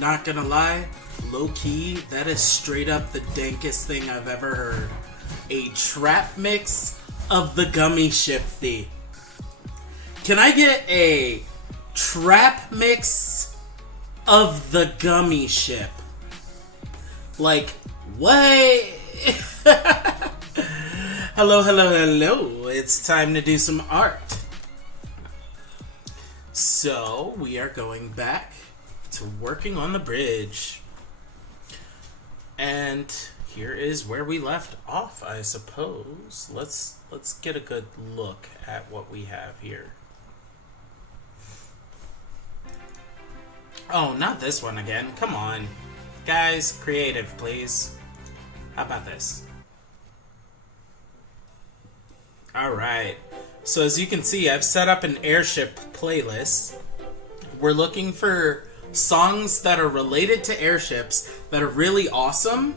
Not gonna lie, low-key, that is straight up the dankest thing I've ever heard. A trap mix of the gummy ship theme. Can I get a trap mix of the gummy ship? Like, what? Hello, hello, hello. It's time to do some art. So, we are going back to working on the bridge. And here is where we left off, I suppose. Let's get a good look at what we have here. Oh, not this one again. Come on. Guys, creative, please. How about this? Alright. So as you can see, I've set up an airship playlist. We're looking for songs that are related to airships that are really awesome,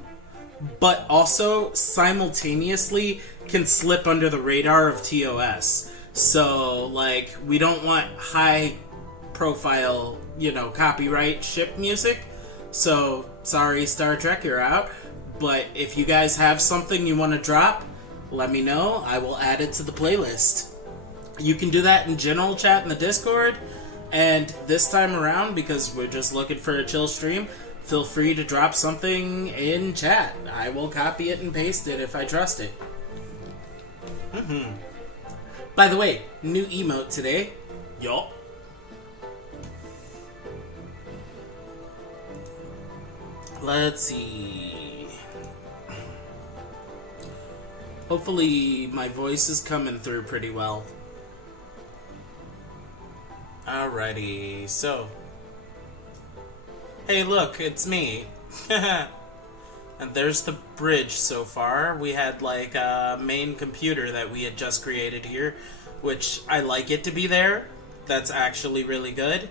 but also simultaneously can slip under the radar of TOS. So, like, we don't want high profile, copyright ship music. So, sorry Star Trek, you're out. But if you guys have something you want to drop, let me know. I will add it to the playlist. You can do that in general chat in the Discord. And this time around, because we're just looking for a chill stream, feel free to drop something in chat. I will copy it and paste it if I trust it. By the way, new emote today. Yup. Let's see. Hopefully my voice is coming through pretty well. Alrighty, so. Hey look, it's me. And there's the bridge so far. We had like a main computer that we had just created here, which I like it to be there. That's actually really good.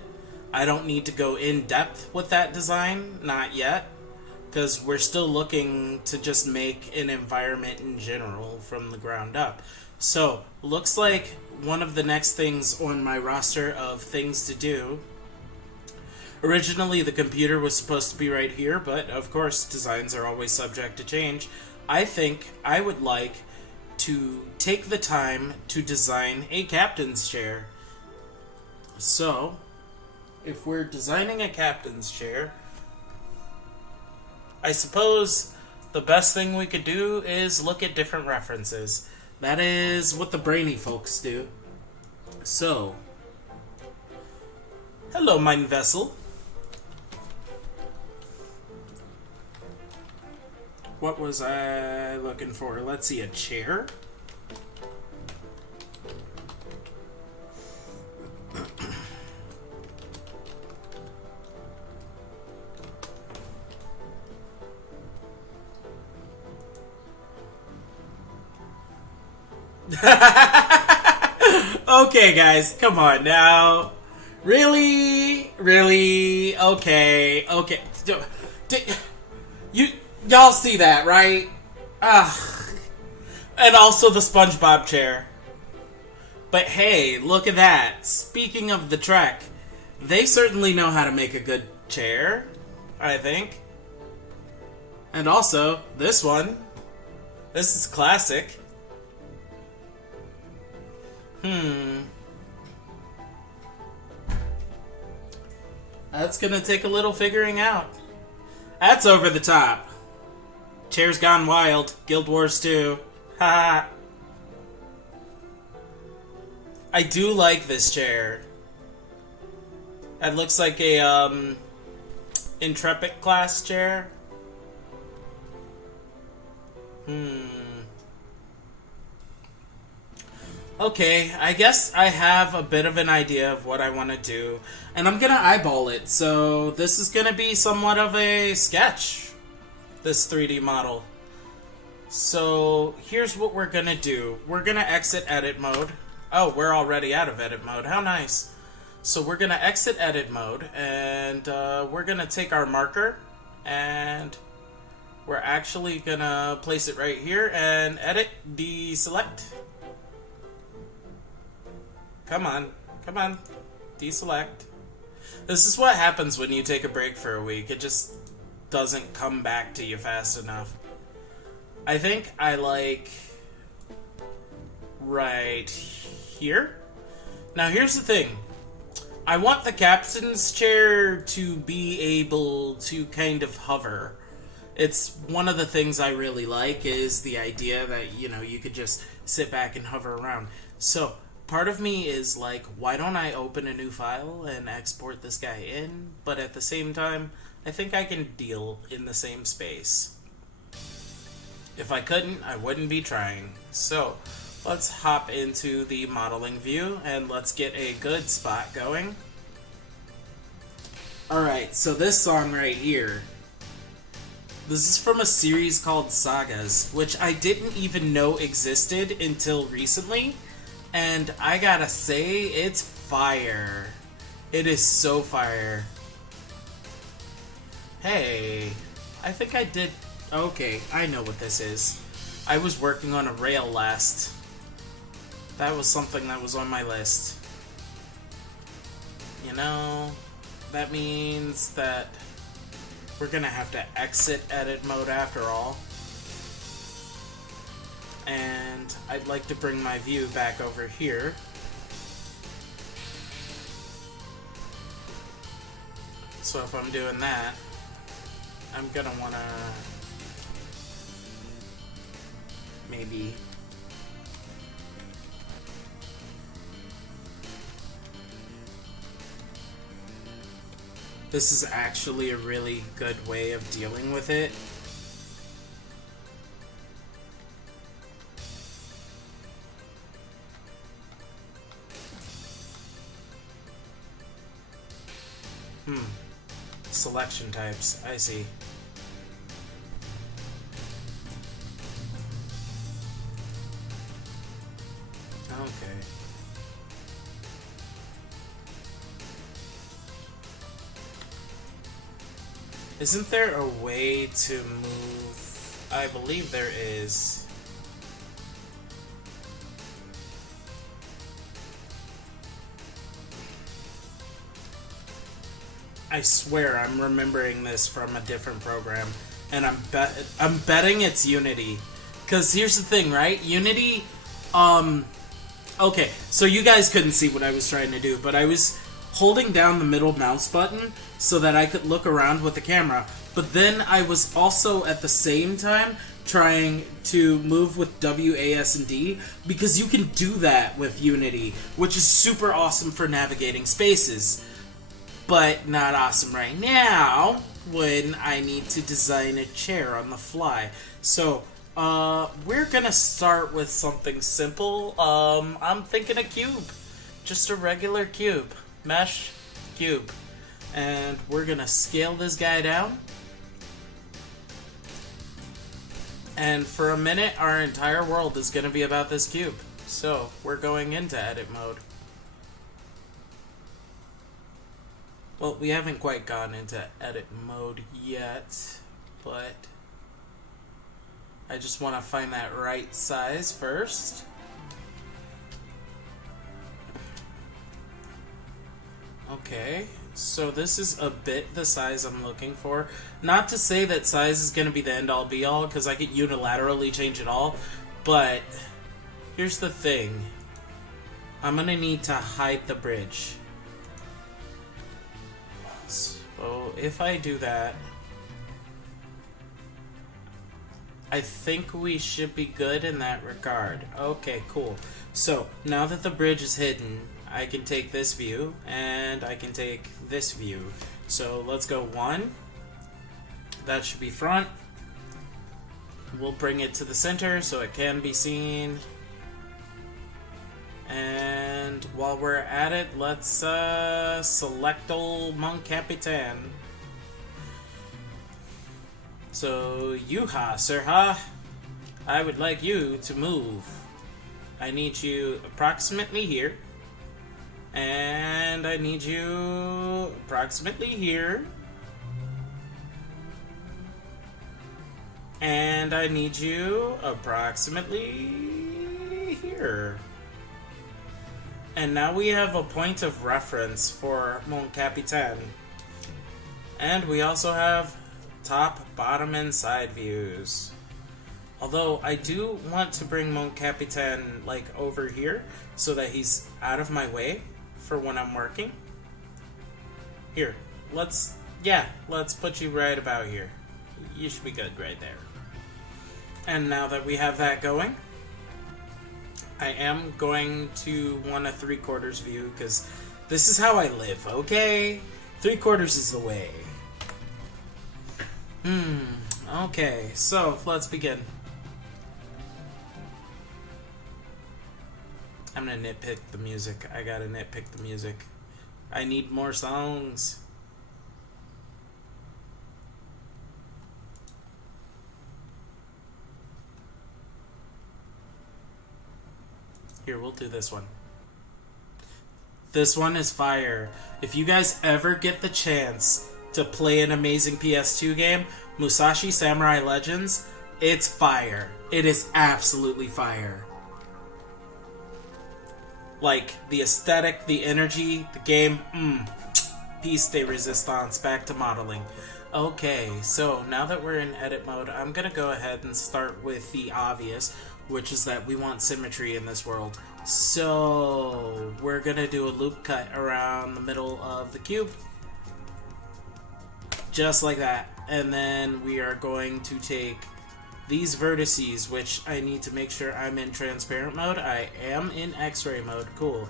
I don't need to go in depth with that design, not yet. Because we're still looking to just make an environment in general from the ground up. So, looks like one of the next things on my roster of things to do. Originally, the computer was supposed to be right here, but of course, designs are always subject to change. I think I would like to take the time to design a captain's chair. So, if we're designing a captain's chair, I suppose the best thing we could do is look at different references. That is what the brainy folks do. So, hello, mein Vessel. What was I looking for? Let's see, a chair? Okay, guys, come on now. Really? Really? Okay. Y'all see that, right? And also the SpongeBob chair. But hey, look at that. Speaking of the Trek, they certainly know how to make a good chair, I think. And also, this one. This is classic. That's gonna take a little figuring out. That's over the top. Chair's gone wild. Guild Wars 2. Ha! I do like this chair. That looks like a, Intrepid class chair. Okay, I guess I have a bit of an idea of what I want to do, and I'm gonna eyeball it, so this is gonna be somewhat of a sketch, this 3D model. So, here's what we're gonna do. We're gonna exit edit mode. Oh, we're already out of edit mode. How nice. So we're gonna exit edit mode, and we're gonna take our marker, and we're actually gonna place it right here, and edit, deselect. Come on, deselect. This is what happens when you take a break for a week. It just doesn't come back to you fast enough. I think I like right here. Now here's the thing. I want the captain's chair to be able to kind of hover. It's one of the things I really like is the idea that, you know, you could just sit back and hover around. So part of me is like, why don't I open a new file and export this guy in? But at the same time, I think I can deal in the same space. If I couldn't, I wouldn't be trying. So let's hop into the modeling view and let's get a good spot going. Alright, so this song right here, this is from a series called Sagas, which I didn't even know existed until recently, and I gotta say, it's fire. It is so fire. Hey, I think I did... Okay, I know what this is. I was working on a rail last. That was something that was on my list. You know, that means that we're gonna have to exit edit mode after all. And I'd like to bring my view back over here. So if I'm doing that, I'm gonna wanna maybe this is actually a really good way of dealing with it. Selection types, I see. Okay. Isn't there a way to move? I believe there is. I swear I'm remembering this from a different program, and I'm betting it's Unity. Because here's the thing, right? Unity, okay, so you guys couldn't see what I was trying to do, but I was holding down the middle mouse button so that I could look around with the camera, but then I was also at the same time trying to move with W, A, S, and D, because you can do that with Unity, which is super awesome for navigating spaces. But not awesome right now when I need to design a chair on the fly. So, we're gonna start with something simple. I'm thinking a cube. Just a regular cube. Mesh cube. And we're gonna scale this guy down. And for a minute, our entire world is gonna be about this cube. So, we're going into edit mode. Well, we haven't quite gone into edit mode yet, but I just want to find that right size first. Okay, so this is a bit the size I'm looking for. Not to say that size is going to be the end-all be-all, because I could unilaterally change it all, but here's the thing. I'm going to need to hide the bridge. So if I do that, I think we should be good in that regard. Okay, cool. So now that the bridge is hidden, I can take this view and I can take this view. So let's go 1. That should be front. We'll bring it to the center so it can be seen. And while we're at it, let's select old Mon Capitan. So, Yuha, sirha, I would like you to move. I need you approximately here. And I need you approximately here. And I need you approximately here. And now we have a point of reference for Mon Capitan. And we also have top, bottom, and side views. Although I do want to bring Mon Capitan like over here so that he's out of my way for when I'm working. Here, let's put you right about here. You should be good right there. And now that we have that going, I am going to want a 3/4 view because this is how I live, okay? 3/4 is the way. Okay, so let's begin. I'm gonna nitpick the music. I gotta nitpick the music. I need more songs. Here, we'll do this one. This one is fire. If you guys ever get the chance to play an amazing PS2 game, Musashi Samurai Legends, it's fire. It is absolutely fire. Like, the aesthetic, the energy, the game, piece de resistance, back to modeling. Okay, so now that we're in edit mode, I'm gonna go ahead and start with the obvious, which is that we want symmetry in this world. So we're gonna do a loop cut around the middle of the cube. Just like that. And then we are going to take these vertices, which I need to make sure I'm in transparent mode. I am in X-ray mode. Cool.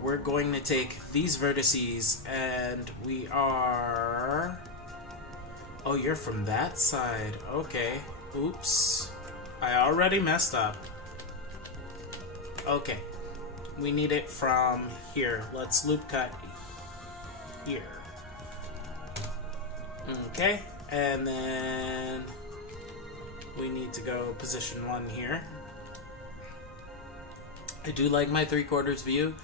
We're going to take these vertices and we are... Oh, you're from that side. Okay. Oops. I already messed up. Okay. We need it from here. Let's loop cut here. Okay. And then we need to go position 1 here. I do like my 3/4 view,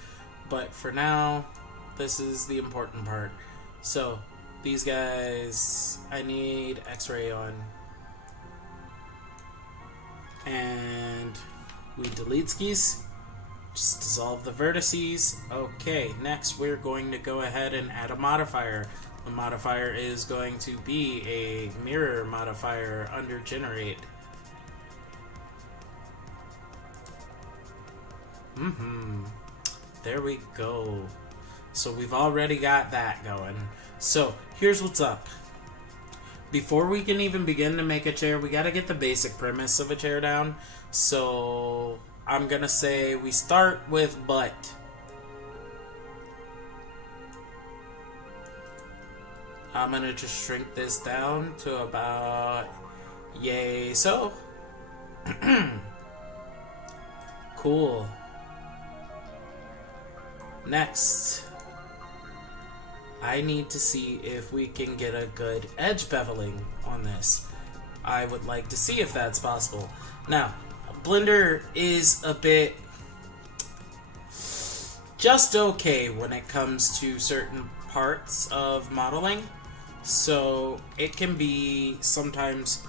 but for now, this is the important part. So, these guys, I need X-ray on. And we delete skis. Just dissolve the vertices. Okay, next we're going to go ahead and add a modifier. The modifier is going to be a mirror modifier under generate. There we go. So we've already got that going. So here's what's up. Before we can even begin to make a chair, we gotta get the basic premise of a chair down. So I'm gonna say we start with butt. I'm gonna just shrink this down to about yay so. Cool. Next, I need to see if we can get a good edge beveling on this. I would like to see if that's possible. Now, Blender is a bit just okay when it comes to certain parts of modeling. So it can be sometimes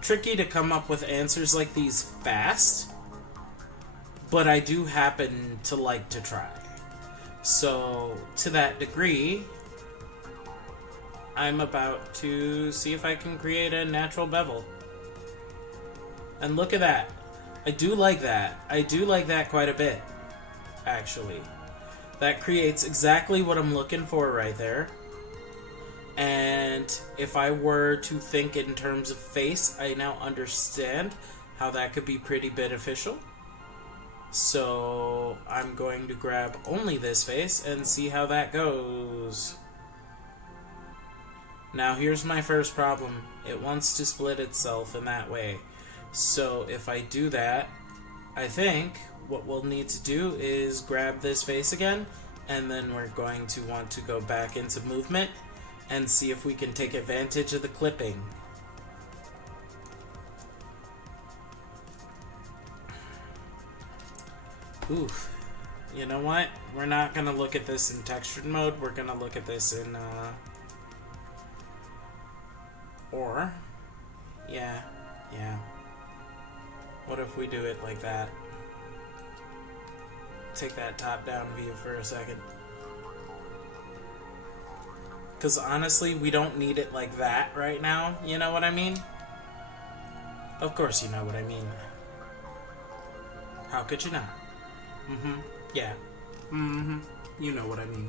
tricky to come up with answers like these fast, but I do happen to like to try. So to that degree, I'm about to see if I can create a natural bevel. And look at that. I do like that. I do like that quite a bit, actually. That creates exactly what I'm looking for right there. And if I were to think in terms of face, I now understand how that could be pretty beneficial. So I'm going to grab only this face and see how that goes. Now here's my first problem. It wants to split itself in that way. So if I do that, I think what we'll need to do is grab this face again, and then we're going to want to go back into movement and see if we can take advantage of the clipping. Oof. You know what? We're not going to look at this in textured mode. We're going to look at this in, yeah. What if we do it like that? take that top-down view for a second. Because honestly, we don't need it like that right now. You know what I mean? Of course you know what I mean. How could you not? Mm-hmm. Yeah. Mm-hmm. You know what I mean.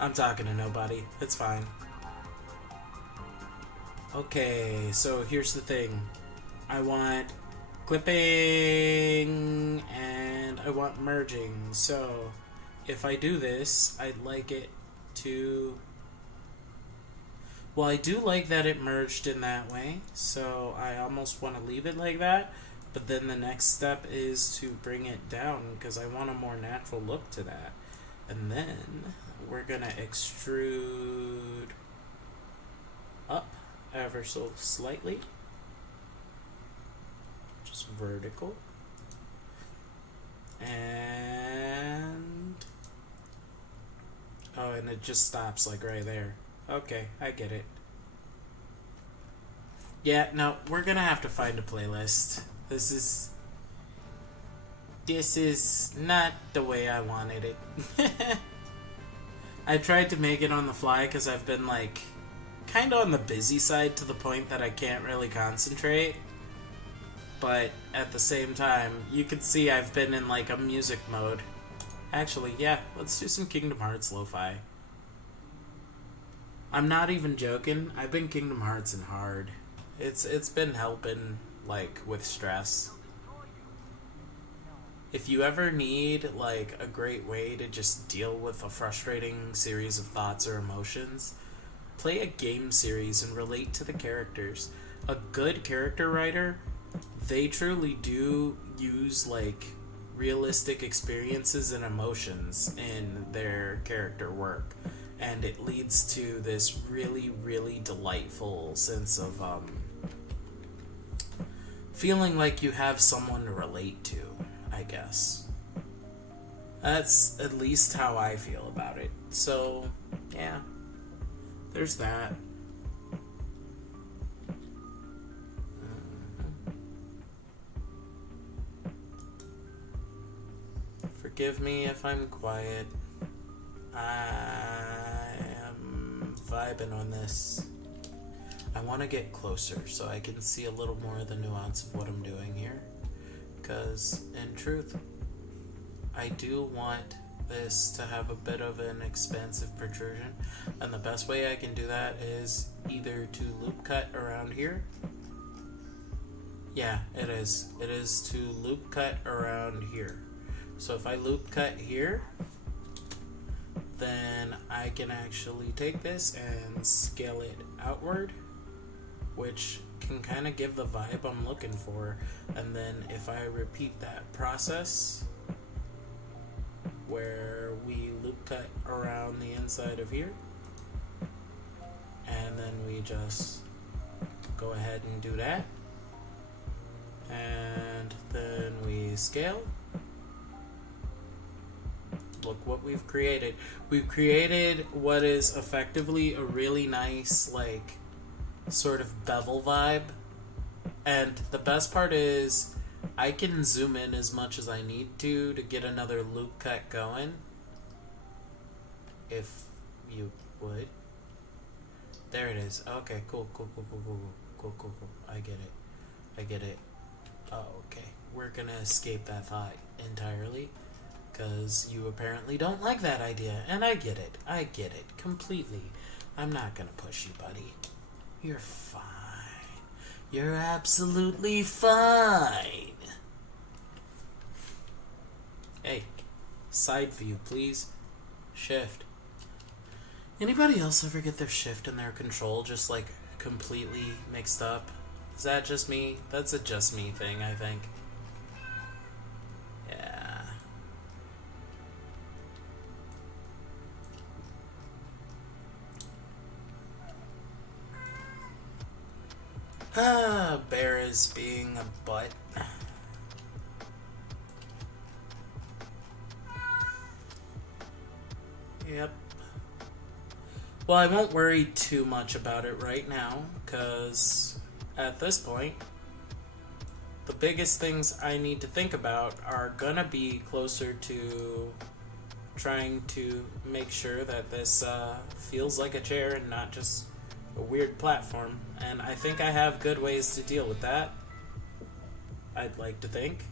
I'm talking to nobody. It's fine. Okay, so here's the thing. I want clipping and I want merging. So if I do this, I'd like it to... Well, I do like that it merged in that way, so I almost want to leave it like that. But then the next step is to bring it down because I want a more natural look to that. And then we're going to extrude up ever so slightly. Just vertical. And... oh, and it just stops like right there. Okay, I get it. Yeah, no, we're gonna have to find a playlist. This is not the way I wanted it. I tried to make it on the fly because I've been like kind of on the busy side to the point that I can't really concentrate. But at the same time, you can see I've been in like a music mode. Actually, yeah, let's do some Kingdom Hearts lo-fi. I'm not even joking. I've been Kingdom Heartsing hard. It's been helping, like, with stress. If you ever need, like, a great way to just deal with a frustrating series of thoughts or emotions, play a game series and relate to the characters. A good character writer, they truly do use, like, realistic experiences and emotions in their character work. And it leads to this really, really delightful sense of feeling like you have someone to relate to, I guess. That's at least how I feel about it. So, yeah, there's that. Forgive me if I'm quiet. I am vibing on this. I want to get closer so I can see a little more of the nuance of what I'm doing here. Because, in truth, I do want this to have a bit of an expansive protrusion. And the best way I can do that is either to loop cut around here. Yeah, it is. It is to loop cut around here. So if I loop cut here, then I can actually take this and scale it outward, which can kind of give the vibe I'm looking for. And then if I repeat that process where we loop cut around the inside of here, and then we just go ahead and do that, and then we scale. Look what we've created. We've created what is effectively a really nice, like, sort of bevel vibe. And the best part is I can zoom in as much as I need to get another loop cut going. If you would. There it is. Okay, cool. I get it. Oh, okay. We're gonna escape that thought entirely. Because you apparently don't like that idea. And I get it. Completely. I'm not gonna push you, buddy. You're fine. You're absolutely fine. Hey, side view, please. Shift. Anybody else ever get their shift and their control just, like, completely mixed up? Is that just me? That's a just me thing, I think. Bear is being a butt. Yep. Well, I won't worry too much about it right now, because at this point, the biggest things I need to think about are gonna be closer to trying to make sure that this feels like a chair and not just a weird platform. And I think I have good ways to deal with that. I'd like to think.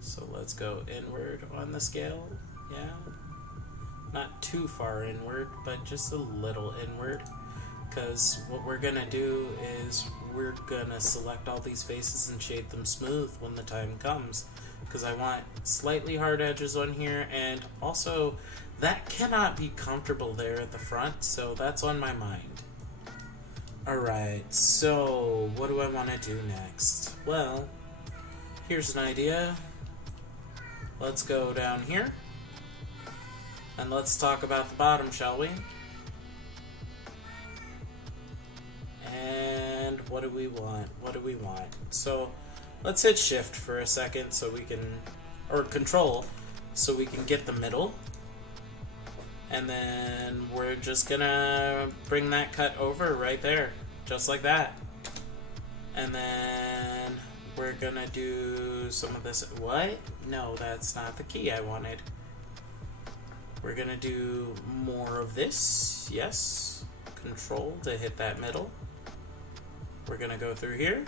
So let's go inward on the scale. Yeah. Not too far inward, but just a little inward. Because what we're going to do is we're going to select all these faces and shade them smooth when the time comes. Because I want slightly hard edges on here, and also that cannot be comfortable there at the front, so that's on my mind. Alright, so what do I want to do next? Well, here's an idea. Let's go down here, and let's talk about the bottom, shall we? And what do we want? What do we want? So let's hit shift for a second so we can, or control, so we can get the middle. And then we're just gonna bring that cut over right there, just like that. And then we're gonna do some of this. What? No, that's not the key I wanted. We're gonna do more of this. Yes. Control to hit that middle. We're gonna go through here.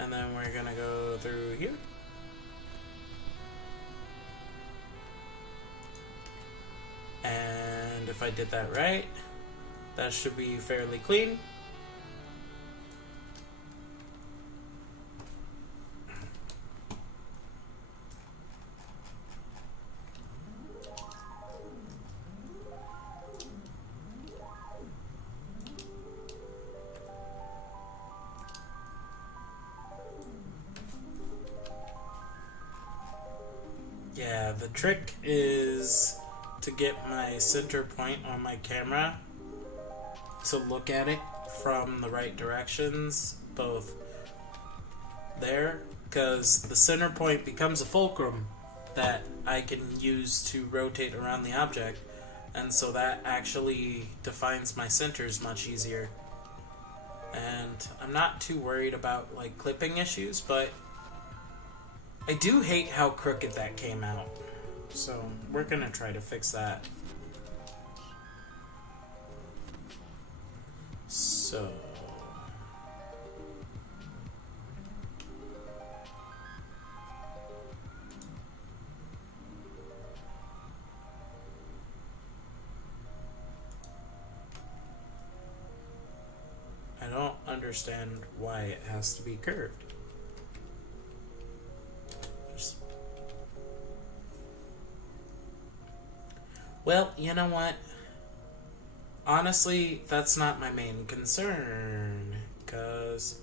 And then we're gonna go through here. And if I did that right, that should be fairly clean. Yeah, the trick is to get my center point on my camera to look at it from the right directions, both there, because the center point becomes a fulcrum that I can use to rotate around the object, and so that actually defines my centers much easier. And I'm not too worried about like clipping issues, but I do hate how crooked that came out. So we're gonna try to fix that. So I don't understand why it has to be curved. Well, you know what? Honestly, that's not my main concern, because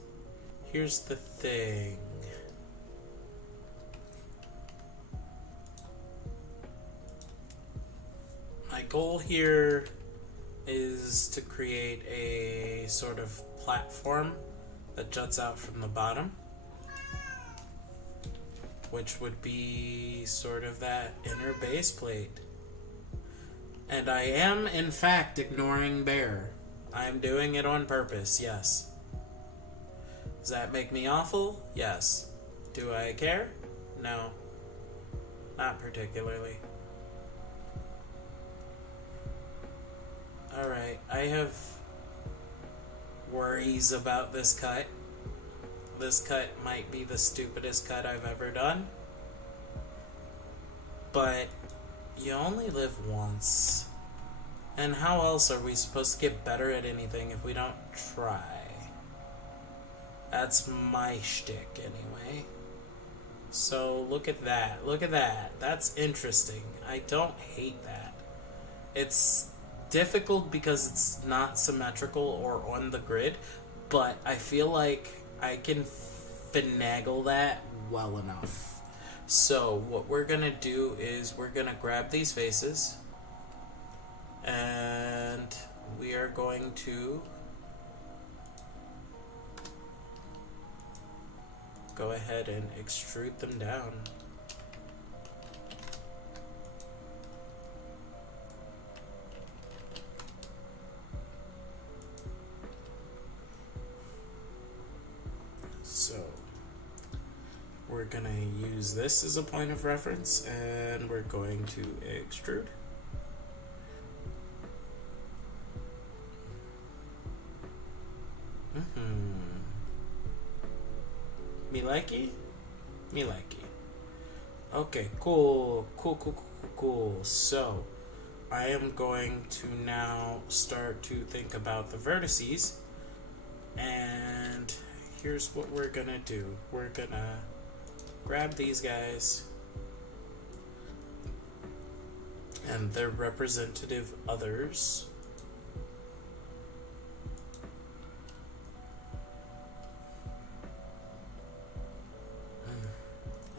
here's the thing. My goal here is to create a sort of platform that juts out from the bottom, which would be sort of that inner base plate. And I am, in fact, ignoring Bear. I am doing it on purpose, yes. Does that make me awful? Yes. Do I care? No. Not particularly. Alright, I have worries about this cut. This cut might be the stupidest cut I've ever done. But you only live once. And how else are we supposed to get better at anything if we don't try? That's my shtick, anyway. So, look at that. Look at that. That's interesting. I don't hate that. It's difficult because it's not symmetrical or on the grid, but I feel like I can finagle that well enough. So what we're gonna do is we're gonna grab these faces and we are going to go ahead and extrude them down. we're gonna use this as a point of reference, and we're going to extrude. Me likey? Me likey. Okay, cool. Cool. So, I am going to now start to think about the vertices. And here's what we're gonna do. We're gonna grab these guys and their representative others.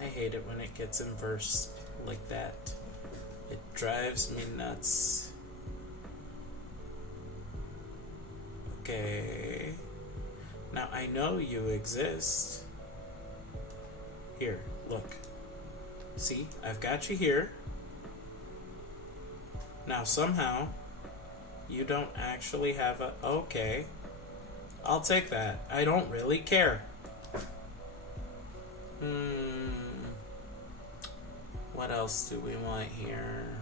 I hate it when it gets inverse like that. It drives me nuts. Okay. Now I know you exist. Here, look. See, I've got you here. Now somehow, you don't actually have a... Okay. I'll take that. I don't really care. What else do we want here?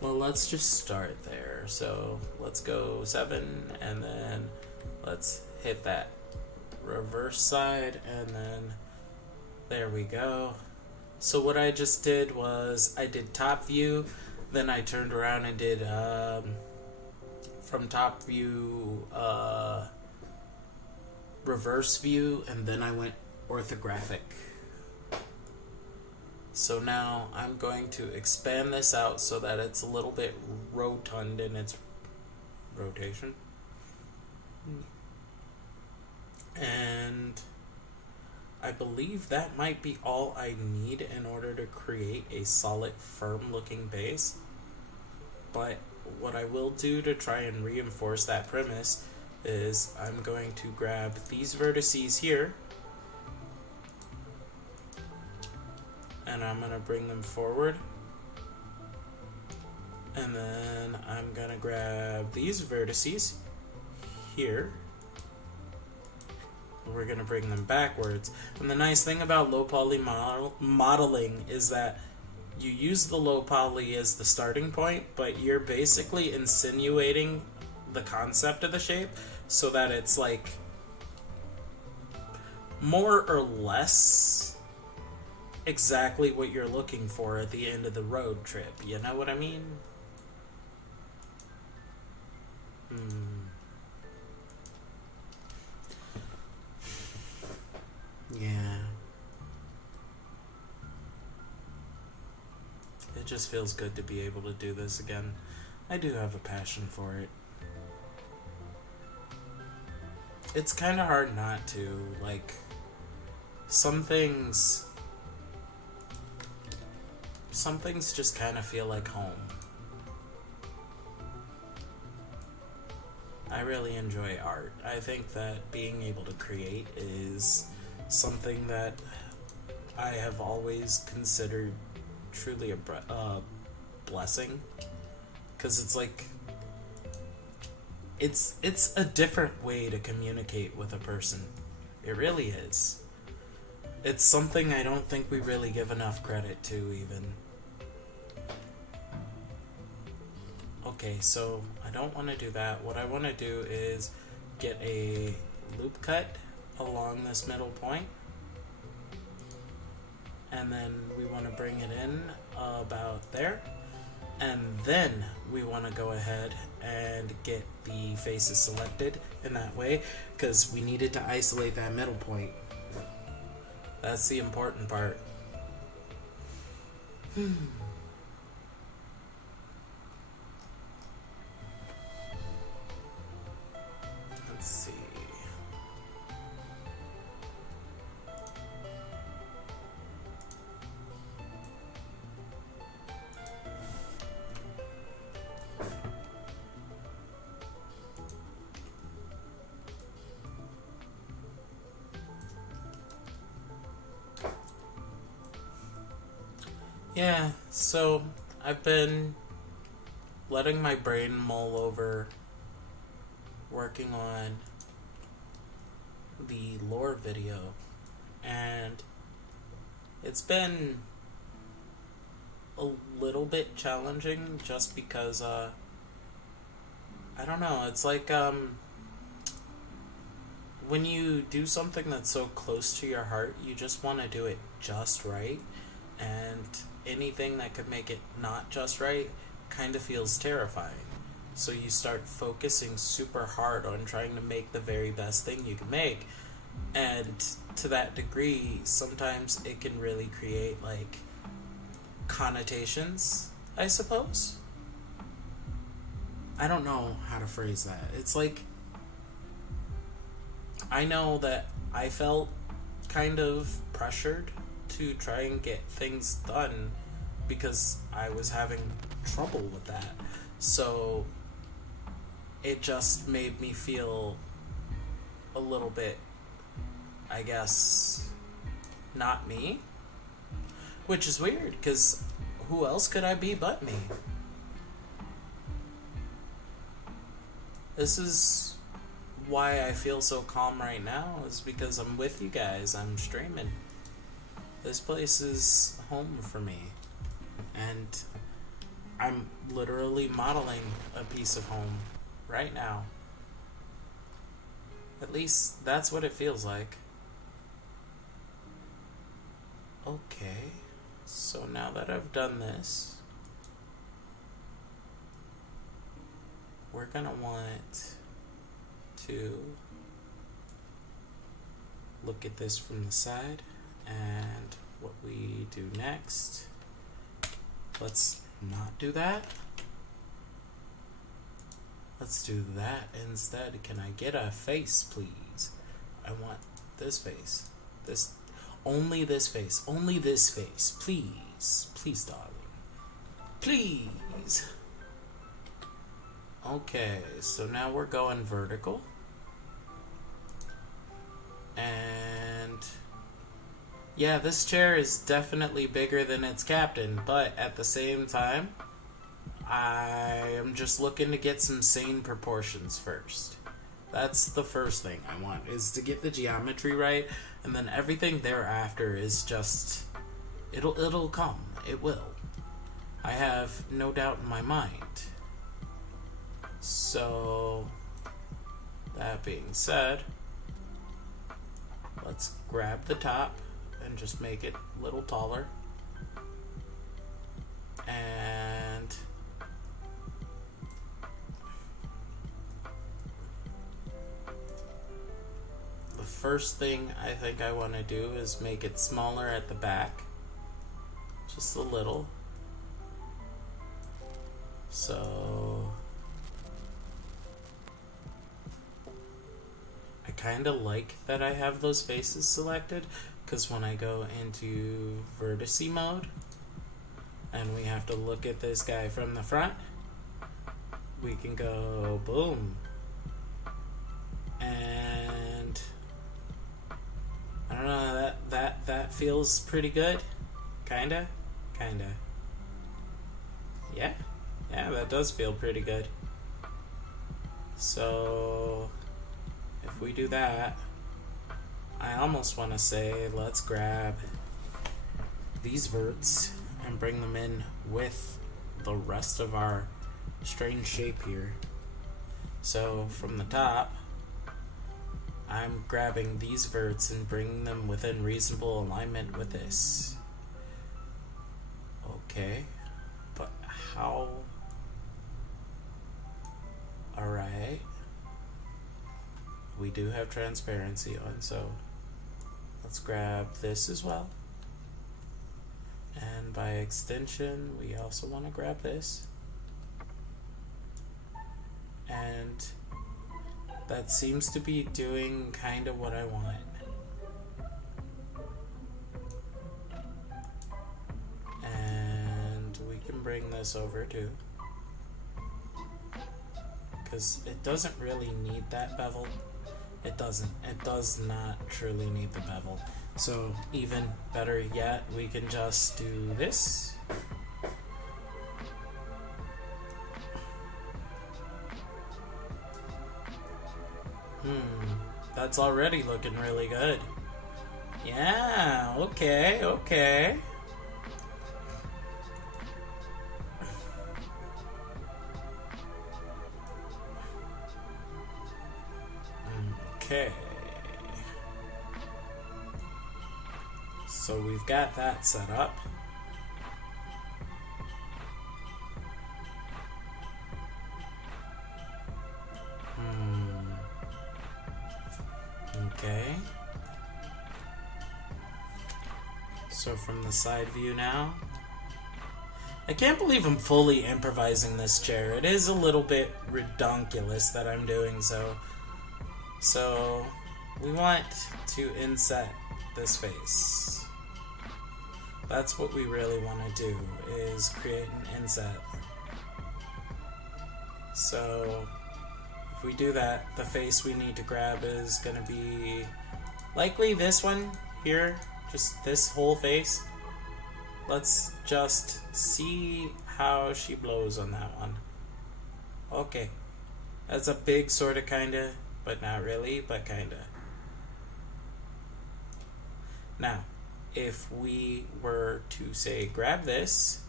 Well, let's just start there. So let's go 7, and then let's hit that reverse side, and then there we go. So what I just did was I did top view, then I turned around and did from top view reverse view, and then I went orthographic. So now I'm going to expand this out so that it's a little bit rotund in its rotation. And I believe that might be all I need in order to create a solid, firm looking base. But what I will do to try and reinforce that premise is I'm going to grab these vertices here, and I'm going to bring them forward. And then I'm going to grab these vertices here. We're going to bring them backwards. And the nice thing about low poly modeling is that you use the low poly as the starting point, but you're basically insinuating the concept of the shape so that it's like more or less exactly what you're looking for at the end of the road trip. You know what I mean? Yeah. It just feels good to be able to do this again. I do have a passion for it. It's kind of hard not to. Like, some things just kind of feel like home. I really enjoy art. I think that being able to create is something that I have always considered truly a blessing, because it's like it's a different way to communicate with a person. It really is. It's something I don't think we really give enough credit to even. Okay, so I don't want to do that. What I want to do is get a loop cut along this middle point, and then we want to bring it in about there, and then we want to go ahead and get the faces selected in that way, because we needed to isolate that middle point. That's the important part. Let's see. Yeah, so I've been letting my brain mull over working on the lore video and it's been a little bit challenging just because I don't know, it's like when you do something that's so close to your heart, you just want to do it just right, and anything that could make it not just right kind of feels terrifying. So you start focusing super hard on trying to make the very best thing you can make, and to that degree, sometimes it can really create like connotations, I suppose. I don't know how to phrase that. It's like, I know that I felt kind of pressured to try and get things done because I was having trouble with that. So it just made me feel a little bit, I guess, not me. Which is weird, because who else could I be but me? This is why I feel so calm right now, is because I'm with you guys. I'm streaming. This place is home for me. And I'm literally modeling a piece of home right now. At least that's what it feels like. Okay. So now that I've done this, we're gonna want to look at this from the side, and what we do next, let's not do that. Let's do that instead. Can I get a face, please? I want this face. Only this face. Only this face. Please. Please, darling. Please. Okay, so now we're going vertical. And yeah, this chair is definitely bigger than its captain, but at the same time, I am just looking to get some sane proportions first. That's the first thing I want, is to get the geometry right, and then everything thereafter is just, it'll come. It will. I have no doubt in my mind. So, that being said, let's grab the top and just make it a little taller. And the first thing I think I want to do is make it smaller at the back. Just a little. So I kind of like that I have those faces selected, because when I go into vertice mode and we have to look at this guy from the front, we can go boom. And I don't know, that feels pretty good. Kinda. Yeah, that does feel pretty good. So if we do that, I almost want to say let's grab these verts and bring them in with the rest of our strange shape here. So from the top, I'm grabbing these verts and bringing them within reasonable alignment with this. Okay, but how? Alright. We do have transparency on, so let's grab this as well. And by extension, we also want to grab this. And that seems to be doing kind of what I want. And we can bring this over too, because it doesn't really need that bevel. It doesn't. It does not truly need the bevel. So even better yet, we can just do this. That's already looking really good. Yeah, okay, okay. Okay. So we've got that set up. Okay. So from the side view now. I can't believe I'm fully improvising this chair. It is a little bit redonkulous that I'm doing so. So we want to inset this face. That's what we really want to do, is create an inset. So if we do that, the face we need to grab is going to be likely this one here, just this whole face. Let's just see how she blows on that one. Okay. That's a big sort of kinda, but not really, but kinda. Now, if we were to say grab this,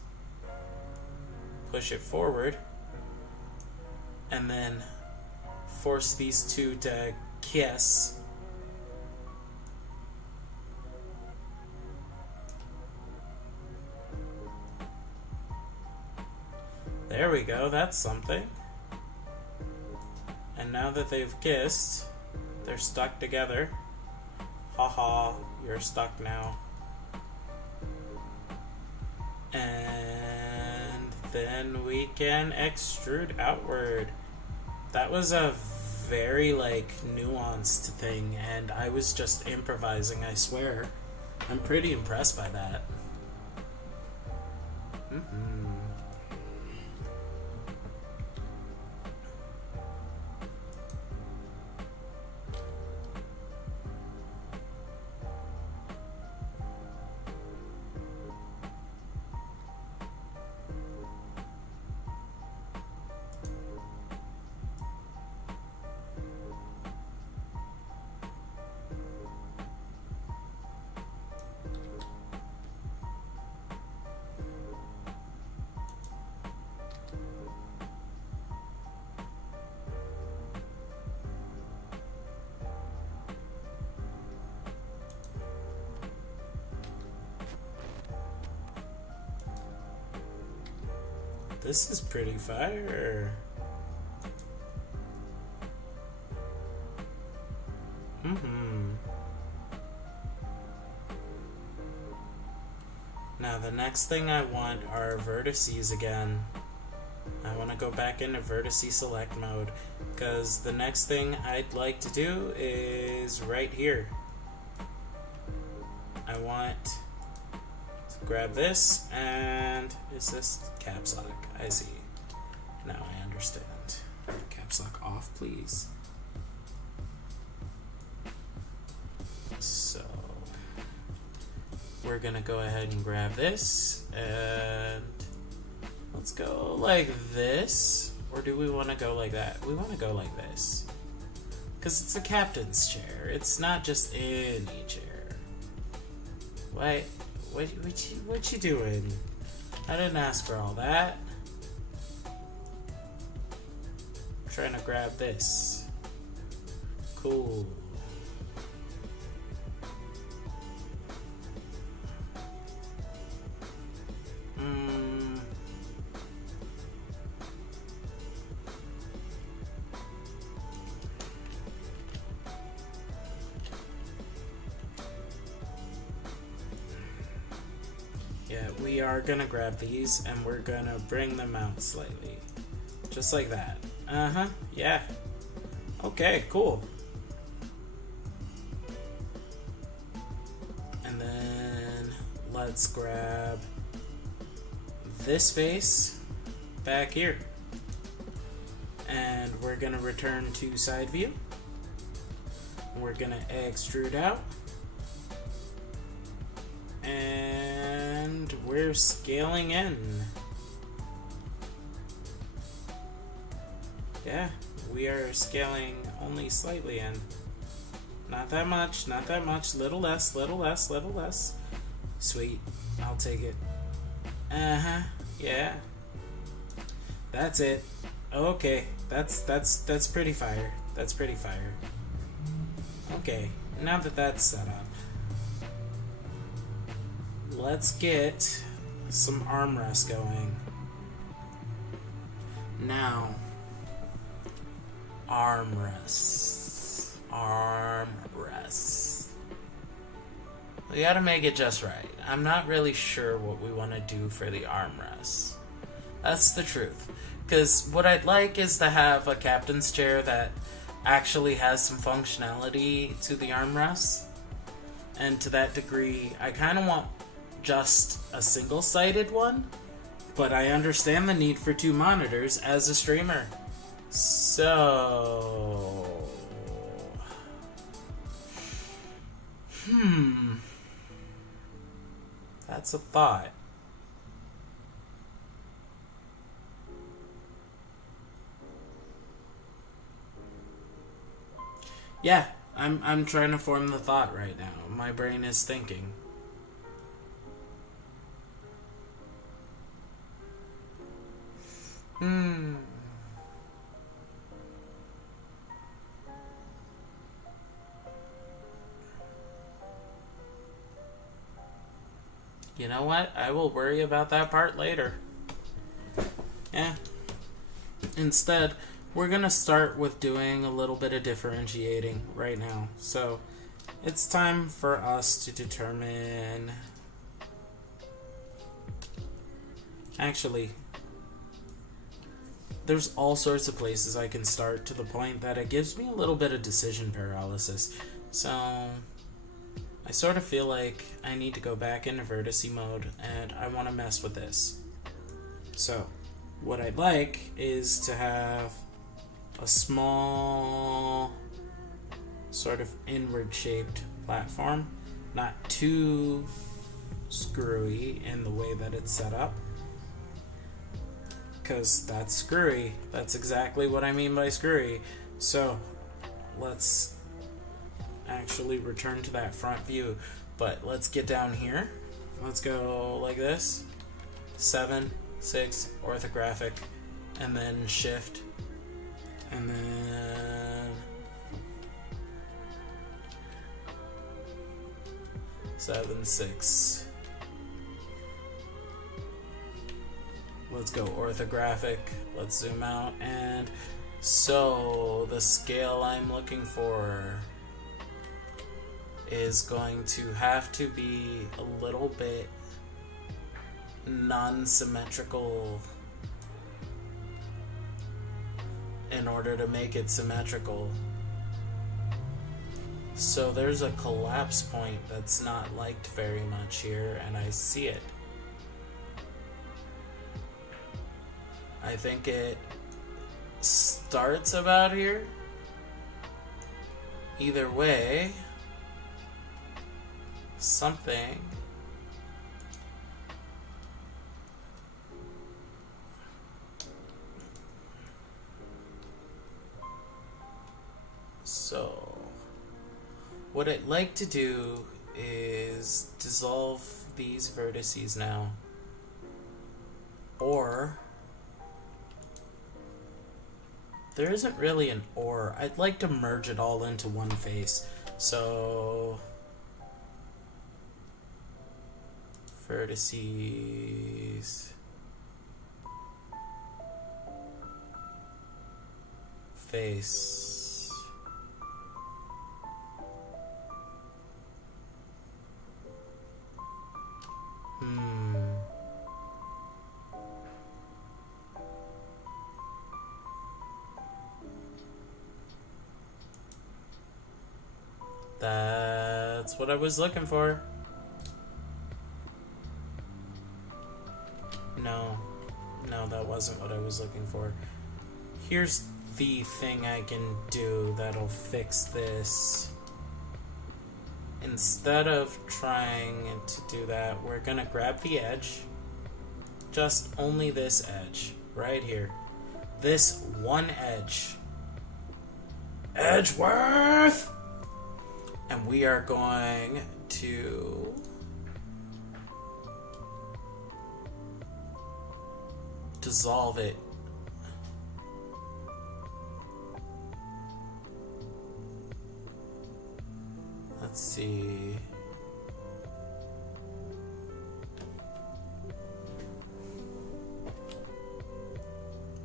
push it forward, and then force these two to kiss. There we go, that's something. And now that they've kissed, they're stuck together. Haha, you're stuck now. And then we can extrude outward. That was a very nuanced thing, and I was just improvising, I swear. I'm pretty impressed by that. This is pretty fire. Now the next thing I want are vertices again. I want to go back into vertice select mode, because the next thing I'd like to do is right here. I want to grab this, and is this caps lock? I see. Now I understand. Caps lock off, please. So we're gonna go ahead and grab this, and let's go like this. Or do we want to go like that? We want to go like this, because it's a captain's chair. It's not just any chair. What you doing? I didn't ask for all that. I'm trying to grab this. Cool. Yeah, we are gonna grab these and we're gonna bring them out slightly. Just like that. Yeah. Okay, cool. And then let's grab this face back here. And we're gonna return to side view. We're gonna extrude out. And we're scaling in. Yeah, we are scaling only slightly in. Not that much. Not that much. Little less. Little less. Little less. Sweet. I'll take it. Uh-huh. Yeah. That's it. Okay. That's pretty fire. That's pretty fire. Okay. Now that that's set up, let's get some armrests going. Now, armrests. Armrests. We gotta make it just right. I'm not really sure what we want to do for the armrests. That's the truth. Because what I'd like is to have a captain's chair that actually has some functionality to the armrests. And to that degree, I kind of want just a single-sided one. But I understand the need for 2 monitors as a streamer. So... That's a thought. Yeah, I'm trying to form the thought right now. My brain is thinking. You know what? I will worry about that part later. Yeah. Instead, we're gonna start with doing a little bit of differentiating right now. So, it's time for us to determine... Actually, there's all sorts of places I can start to the point that it gives me a little bit of decision paralysis. So, I sort of feel like I need to go back into vertice mode and I want to mess with this. So, what I'd like is to have a small sort of inward shaped platform, not too screwy in the way that it's set up, because that's screwy. That's exactly what I mean by screwy. So let's actually return to that front view, but let's get down here. Let's go like this, 7, 6, orthographic, and then shift, and then 7, 6. Let's go orthographic. Let's zoom out. And so the scale I'm looking for is going to have to be a little bit non-symmetrical in order to make it symmetrical. So there's a collapse point that's not liked very much here, and I see it. I think it starts about here. Either way, something so what I'd like to do is dissolve these vertices now, or there isn't really an or. I'd like to merge it all into one face. So vertices, face, That's what I was looking for. No, that wasn't what I was looking for. Here's the thing I can do that'll fix this. Instead of trying to do that, we're gonna grab the edge. Just only this edge, right here. This one edge. Edgeworth! And we are going to dissolve it. Let's see.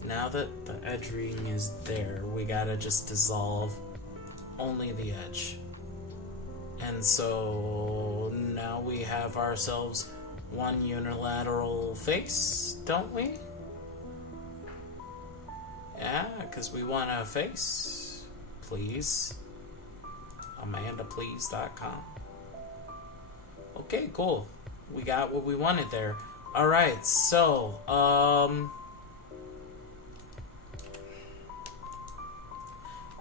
Now that the edge ring is there, we gotta just dissolve only the edge. And so now we have ourselves one unilateral face, don't we? Yeah, because we want a face. Please. AmandaPlease.com. Okay, cool. We got what we wanted there. Alright, so,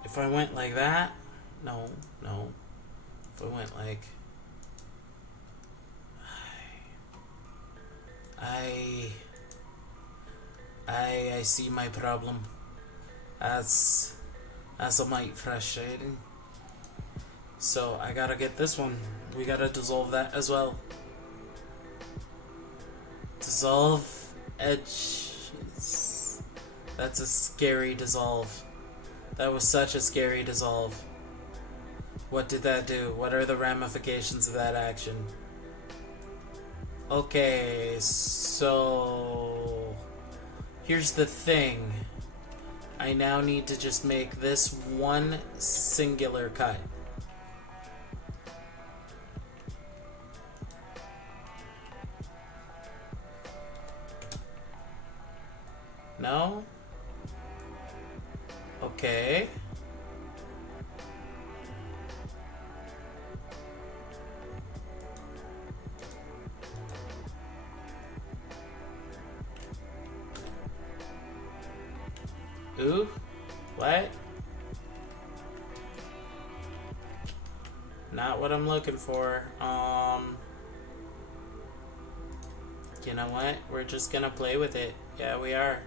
if I went like that, no. If I went like, I see my problem. That's a mite frustrating. So I gotta get this one. We gotta dissolve that as well. Dissolve edges. That's a scary dissolve. That was such a scary dissolve. What did that do? What are the ramifications of that action? Okay, so here's the thing. I now need to just make this one singular cut. No? Okay. Ooh, what? Not what I'm looking for. You know what? We're just gonna play with it. Yeah, we are.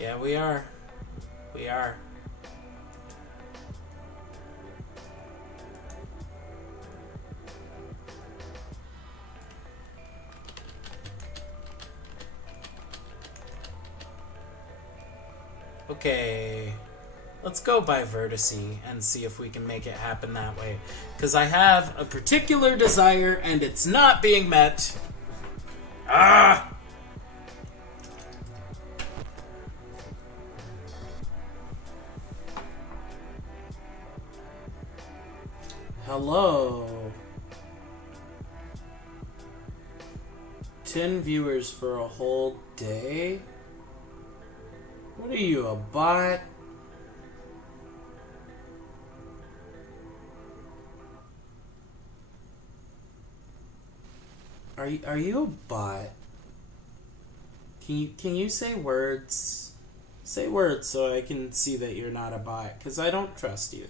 Yeah, we are. We are. Okay, let's go by vertice and see if we can make it happen that way. Because I have a particular desire and it's not being met. Ah! Hello. 10 viewers for a whole day? What are you, a bot? Are you a bot? Can you say words? Say words so I can see that you're not a bot, because I don't trust you.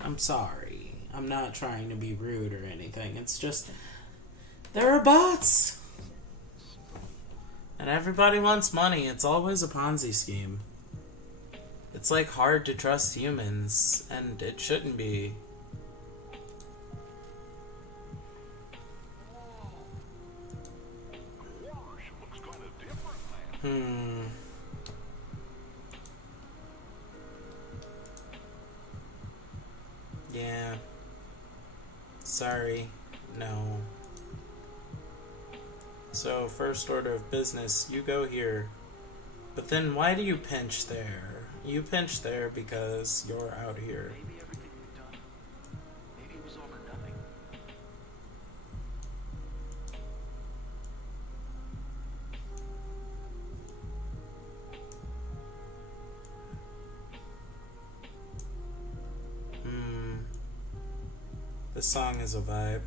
I'm sorry. I'm not trying to be rude or anything. It's just, there are bots! And everybody wants money. It's always a Ponzi scheme. It's like hard to trust humans, and it shouldn't be. Yeah. Sorry. No. So, first order of business, you go here. But then why do you pinch there? You pinch there because you're out here. Maybe everything we've done, maybe it was all for nothing. This song is a vibe.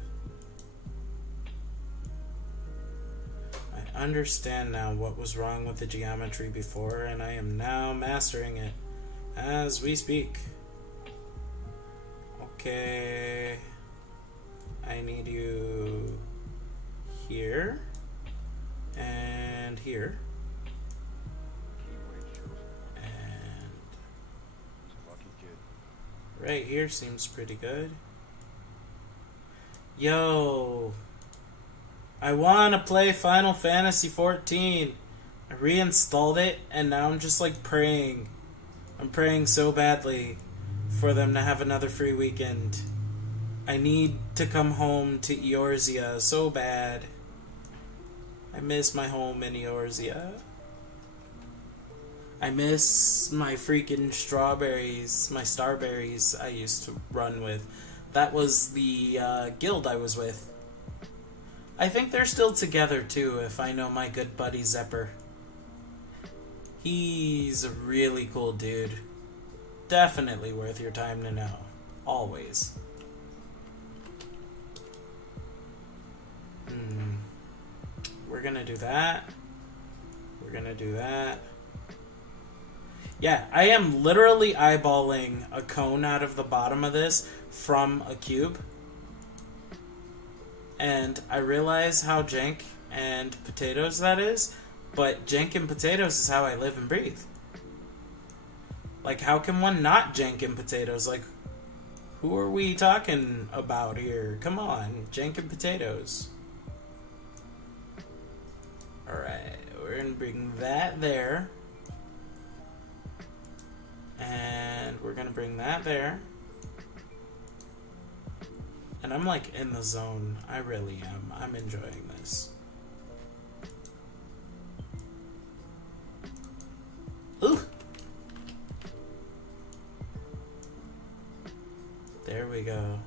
I understand now what was wrong with the geometry before, and I am now mastering it as we speak. Okay. I need you here and here. And right here seems pretty good. Yo, I want to play Final Fantasy 14. I reinstalled it, and now I'm just like praying. I'm praying so badly for them to have another free weekend. I need to come home to Eorzea so bad. I miss my home in Eorzea. I miss my freaking strawberries, my starberries I used to run with. That was the guild I was with. I think they're still together too, if I know my good buddy Zepper. He's a really cool dude. Definitely worth your time to know. Always. We're gonna do that. We're gonna do that. Yeah, I am literally eyeballing a cone out of the bottom of this from a cube. And I realize how jank and potatoes that is, but jank and potatoes is how I live and breathe. Like, how can one not jank and potatoes? Like, who are we talking about here? Come on, jank and potatoes. Alright, we're gonna bring that there. And we're gonna bring that there. And I'm like in the zone. I really am. I'm enjoying this. Ooh! There we go.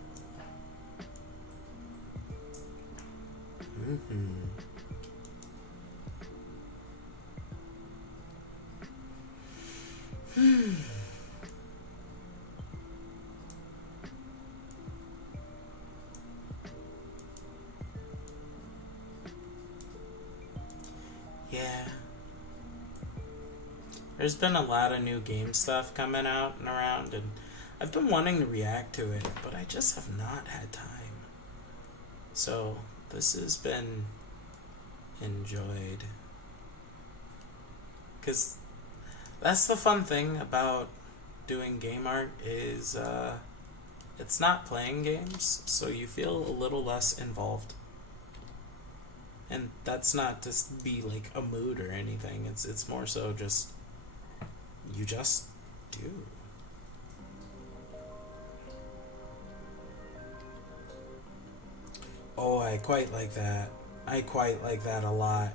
Yeah. There's been a lot of new game stuff coming out and around, and I've been wanting to react to it, but I just have not had time. So, this has been enjoyed. Because that's the fun thing about doing game art is it's not playing games, so you feel a little less involved. And that's not to be like a mood or anything. It's more so just you just do. Oh, I quite like that. I quite like that a lot.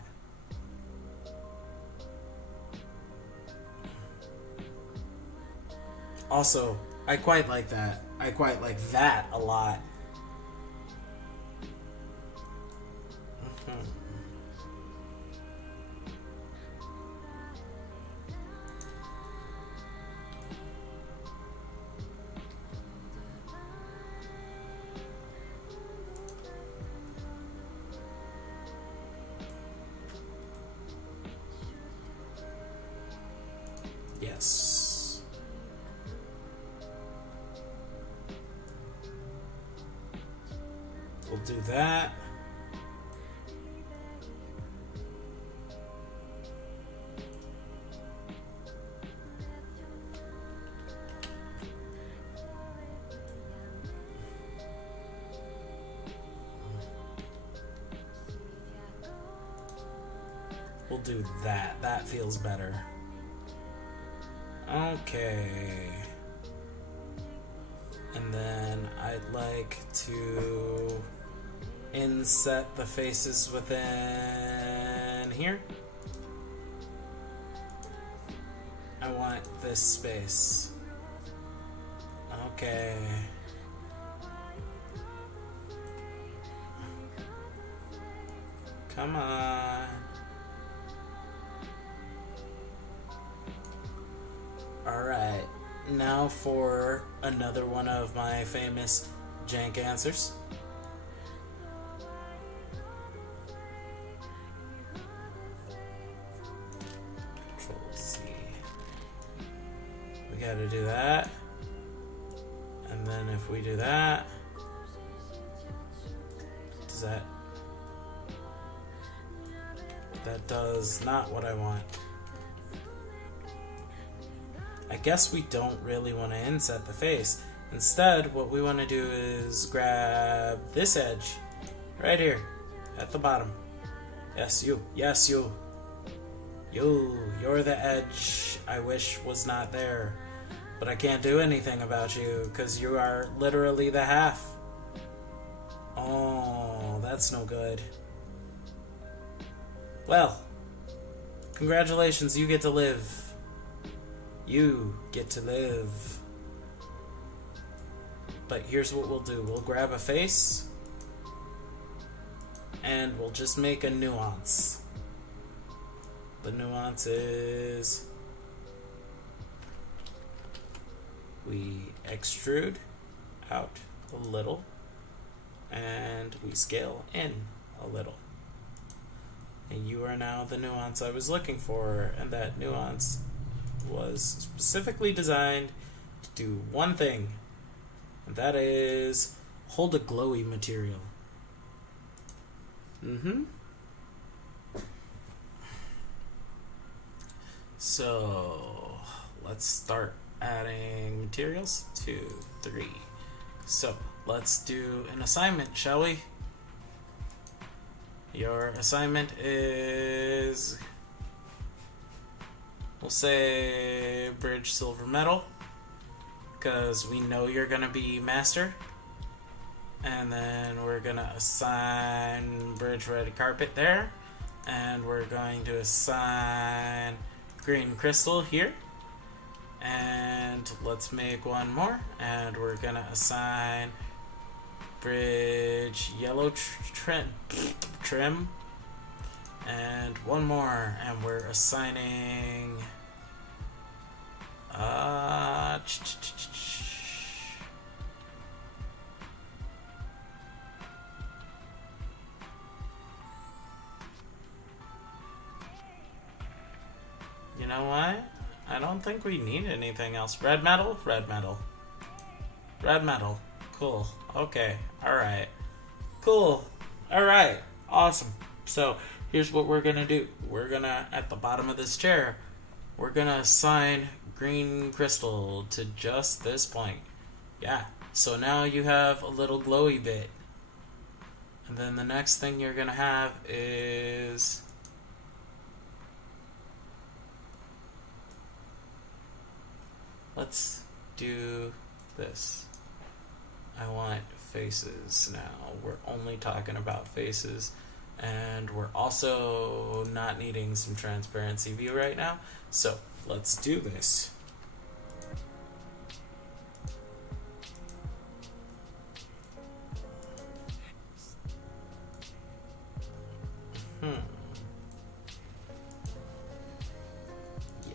Also, I quite like that. I quite like that a lot. Yes. We'll do that. We'll do that. That feels better. Okay. And then I'd like to inset the faces within here. I want this space. Okay. Come on. Alright, now for another one of my famous jank answers. Control Z. We gotta do that. And then if we do that, does that... That does not what I want. I guess we don't really want to inset the face. Instead, what we want to do is grab this edge right here at the bottom. Yes, you. Yes, you. You're the edge I wish was not there. But I can't do anything about you because you are literally the half. Oh, that's no good. Well, congratulations, you get to live. You get to live. But here's what we'll do. We'll grab a face and we'll just make a nuance. The nuance is we extrude out a little and we scale in a little. And you are now the nuance I was looking for, and that nuance was specifically designed to do one thing, and that is hold a glowy material. So let's start adding materials. 2, 3. So let's do an assignment, shall we? Your assignment is, we'll say bridge silver metal, because we know you're going to be master. And then we're going to assign bridge red carpet there. And we're going to assign green crystal here. And let's make one more. And we're going to assign bridge yellow trim. And one more. And we're assigning you know what? I don't think we need anything else. Red metal? Red metal. Red metal. Cool. Okay. Alright. Cool. Alright. Awesome. So, here's what we're gonna do. We're gonna, at the bottom of this chair, we're gonna assign green crystal to just this point. Yeah. So now you have a little glowy bit. And then the next thing you're gonna have is let's do this. I want faces now. We're only talking about faces, and we're also not needing some transparency view right now. So let's do this.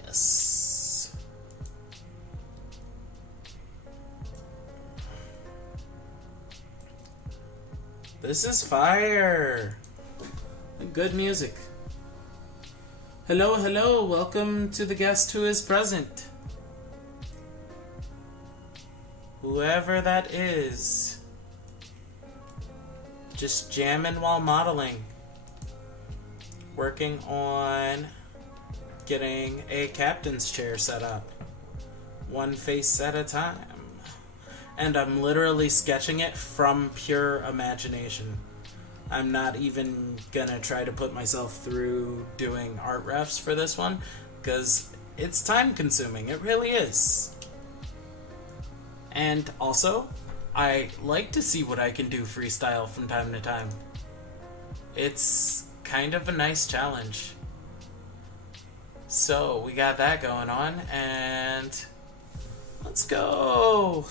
Yes. This is fire. Good music. Hello, hello. Welcome to the guest who is present. Whoever that is. Just jamming while modeling. Working on getting a captain's chair set up. One face at a time. And I'm literally sketching it from pure imagination. I'm not even gonna try to put myself through doing art refs for this one, because it's time consuming. It really is. And also, I like to see what I can do freestyle from time to time. It's kind of a nice challenge. So, we got that going on, and let's go!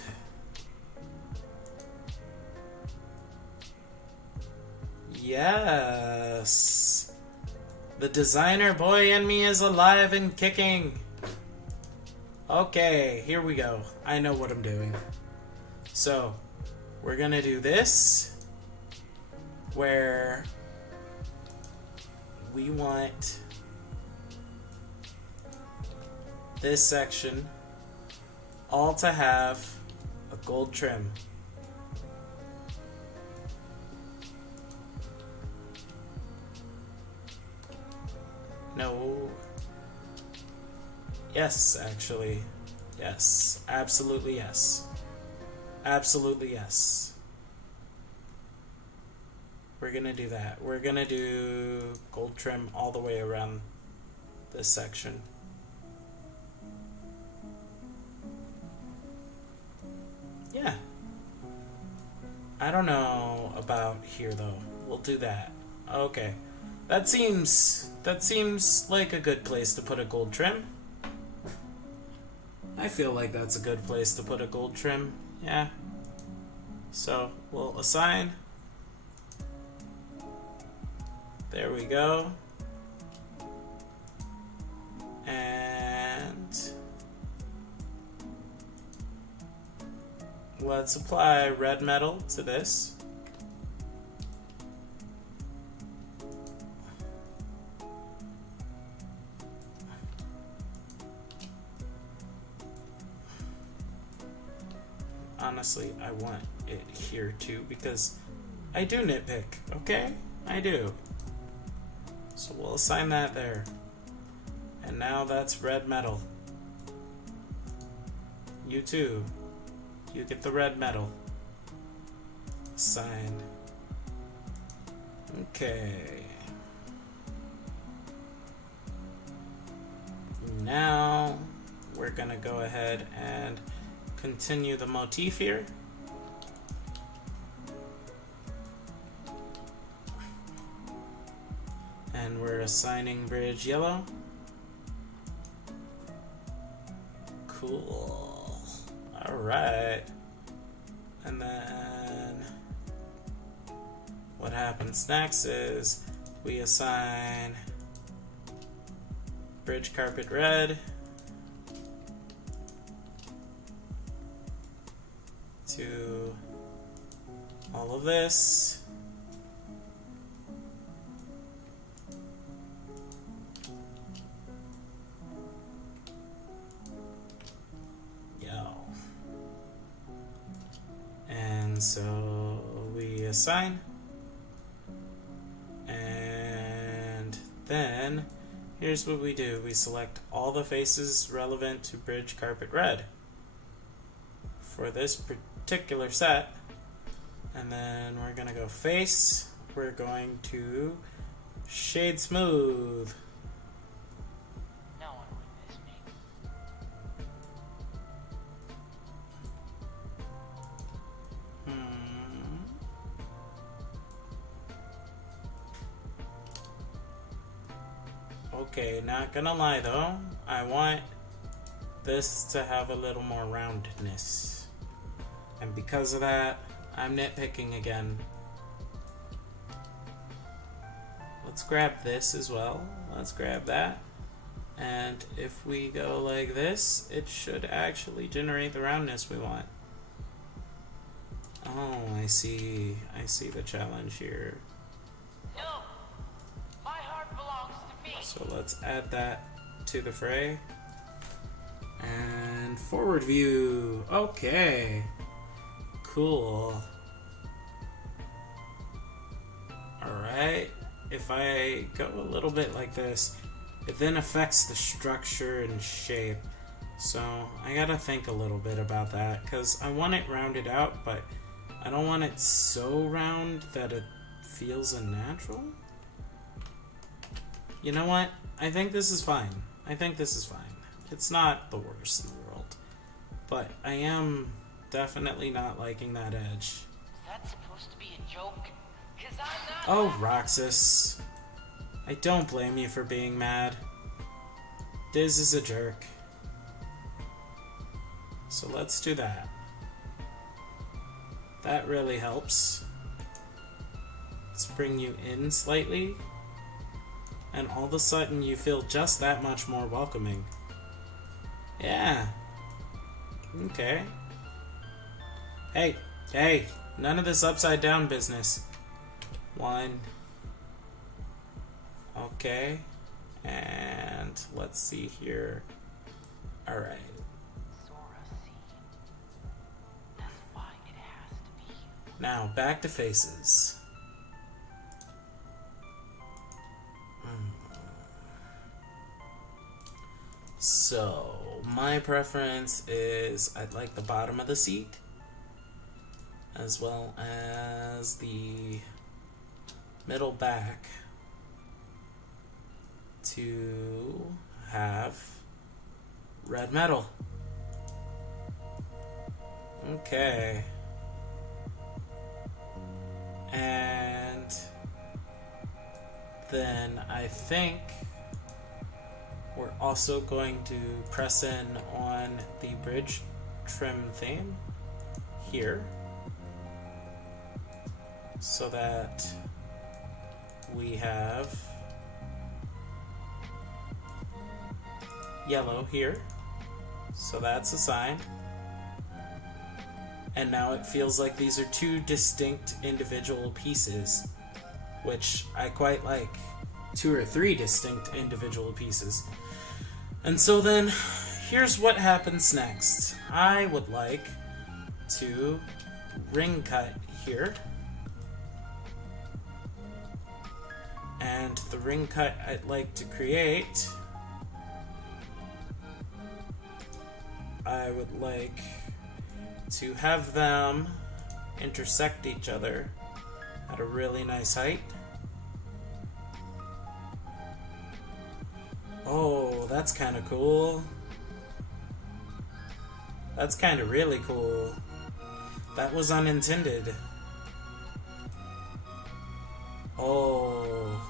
Yes! The designer boy in me is alive and kicking! Okay, here we go. I know what I'm doing. So, we're gonna do this, where we want this section all to have a gold trim. No. Yes, actually. Yes. Absolutely yes. Absolutely yes. We're gonna do that. We're gonna do gold trim all the way around this section. Yeah. I don't know about here though. We'll do that. Okay. That seems like a good place to put a gold trim. I feel like that's a good place to put a gold trim. Yeah. So we'll assign. There we go. And let's apply red metal to this. Honestly, I want it here too because I do nitpick, okay? I do. So we'll assign that there. And now that's red metal. You too. You get the red metal. Assign. Okay. Now we're gonna go ahead and continue the motif here. And we're assigning bridge yellow. Cool. Alright. And then what happens next is we assign bridge carpet red to all of this. And so we assign, and then here's what we do. We select all the faces relevant to bridge carpet red for this particular set, and then we're gonna go face. We're going to shade smooth. No one would miss me. Okay, not gonna lie though, I want this to have a little more roundedness. And because of that, I'm nitpicking again. Let's grab this as well. Let's grab that. And if we go like this, it should actually generate the roundness we want. Oh, I see. I see the challenge here. No, my heart belongs to me. So let's add that to the fray. And forward view. Okay. Cool. Alright. If I go a little bit like this, it then affects the structure and shape. So I gotta think a little bit about that because I want it rounded out, but I don't want it so round that it feels unnatural. You know what? I think this is fine. I think this is fine. It's not the worst in the world. But I am definitely not liking that edge. Is that supposed to be a joke? 'Cause I'm not. Oh, Roxas. I don't blame you for being mad. Diz is a jerk. So let's do that. That really helps. Let's bring you in slightly. And all of a sudden you feel just that much more welcoming. Yeah. Okay. Hey, hey, none of this upside down business. One. Okay. And let's see here. Alright. That's why it has to be you. Now, back to faces. So, my preference is I'd like the bottom of the seat as well as the middle back to have red metal. Okay. And then I think we're also going to press in on the bridge trim theme here so that we have yellow here. So that's a sign. And now it feels like these are two distinct individual pieces, which I quite like. 2 or 3 distinct individual pieces. And so then, here's what happens next. I would like to ring cut here. And the ring cut I'd like to create, I would like to have them intersect each other at a really nice height. Oh, that's kind of cool. That's kind of really cool. That was unintended. Oh,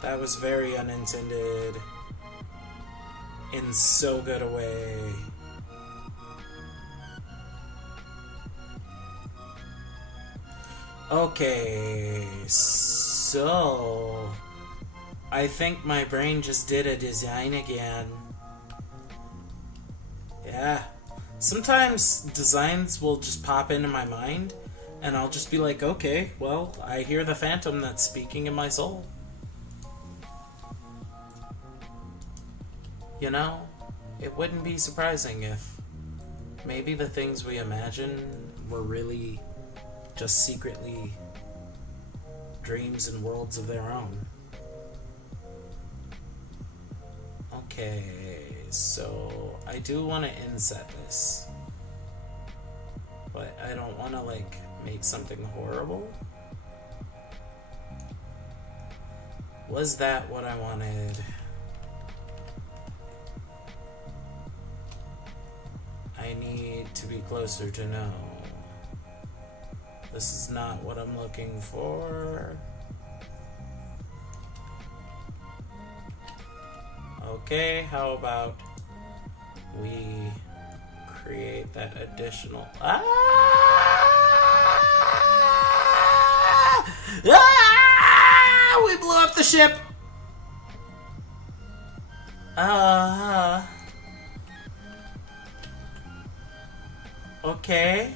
that was very unintended. In so good a way. Okay, so I think my brain just did a design again. Yeah. Sometimes designs will just pop into my mind and I'll just be like, okay, well, I hear the phantom that's speaking in my soul. You know, it wouldn't be surprising if maybe the things we imagine were really just secretly dreams and worlds of their own. Okay, so I do want to inset this, but I don't want to like make something horrible. Was that what I wanted? I need to be closer to know. This is not what I'm looking for. Okay, how about we create that additional... Ah! Ah! We blew up the ship! Okay.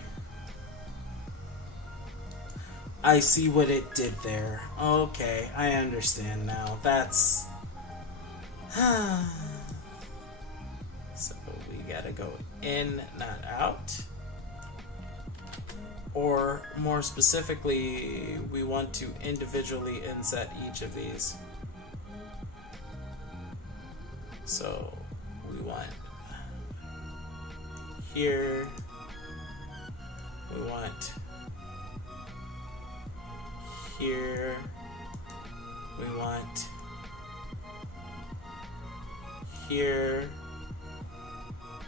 I see what it did there. Okay, I understand now. That's... So we gotta go in, not out. Or more specifically, we want to individually inset each of these. So we want here, we want here, we want here,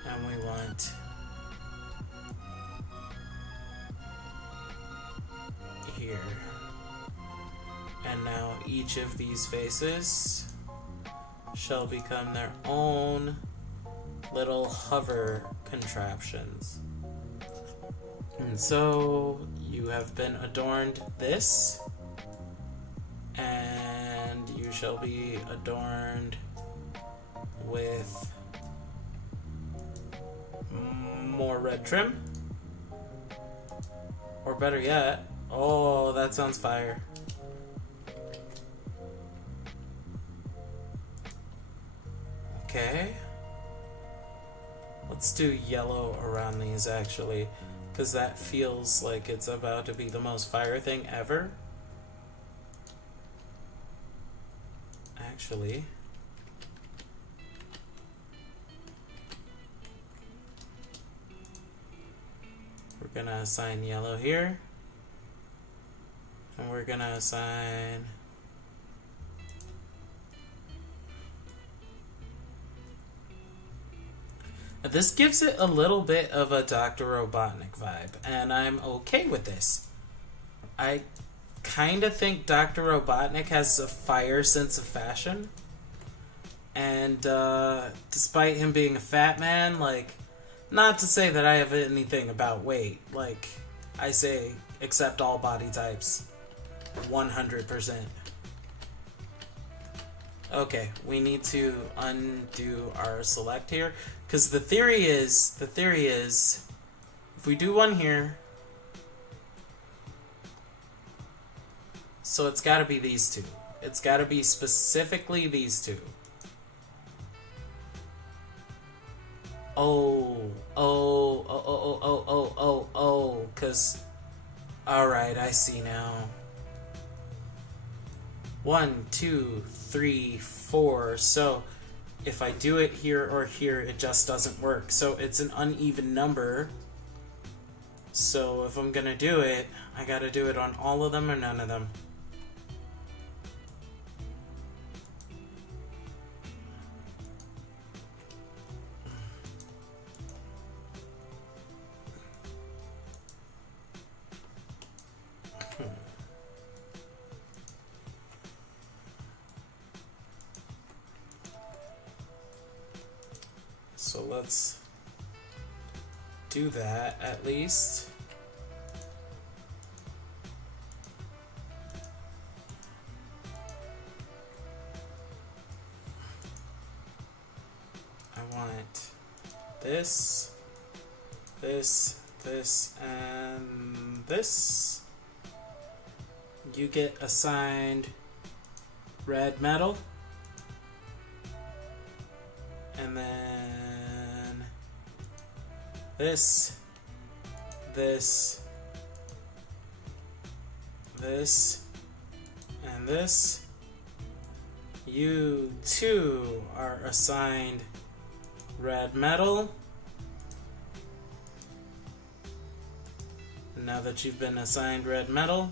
and we want here. And now each of these faces shall become their own little hover contraptions. And so you have been adorned this, and you shall be adorned with more red trim, or better yet, oh, that sounds fire. Okay, let's do yellow around these actually, because that feels like it's about to be the most fire thing ever. Actually, we're gonna assign yellow here. And we're gonna assign this gives it a little bit of a Dr. Robotnik vibe, and I'm okay with this. I kind of think Dr. Robotnik has a fire sense of fashion. And despite him being a fat man, like, not to say that I have anything about weight. Like, I say accept all body types. 100%. Okay, we need to undo our select here. Because the theory is, if we do one here, so it's got to be these two. It's got to be specifically these two. Because, alright, I see now. 1, 2, 3, 4. So, if I do it here or here, it just doesn't work. So, it's an uneven number. So, if I'm gonna do it, I gotta do it on all of them or none of them. So let's do that at least. I want this, this, this, and this. You get assigned red metal. And then this, this, this, and this. You too are assigned red metal. And now that you've been assigned red metal,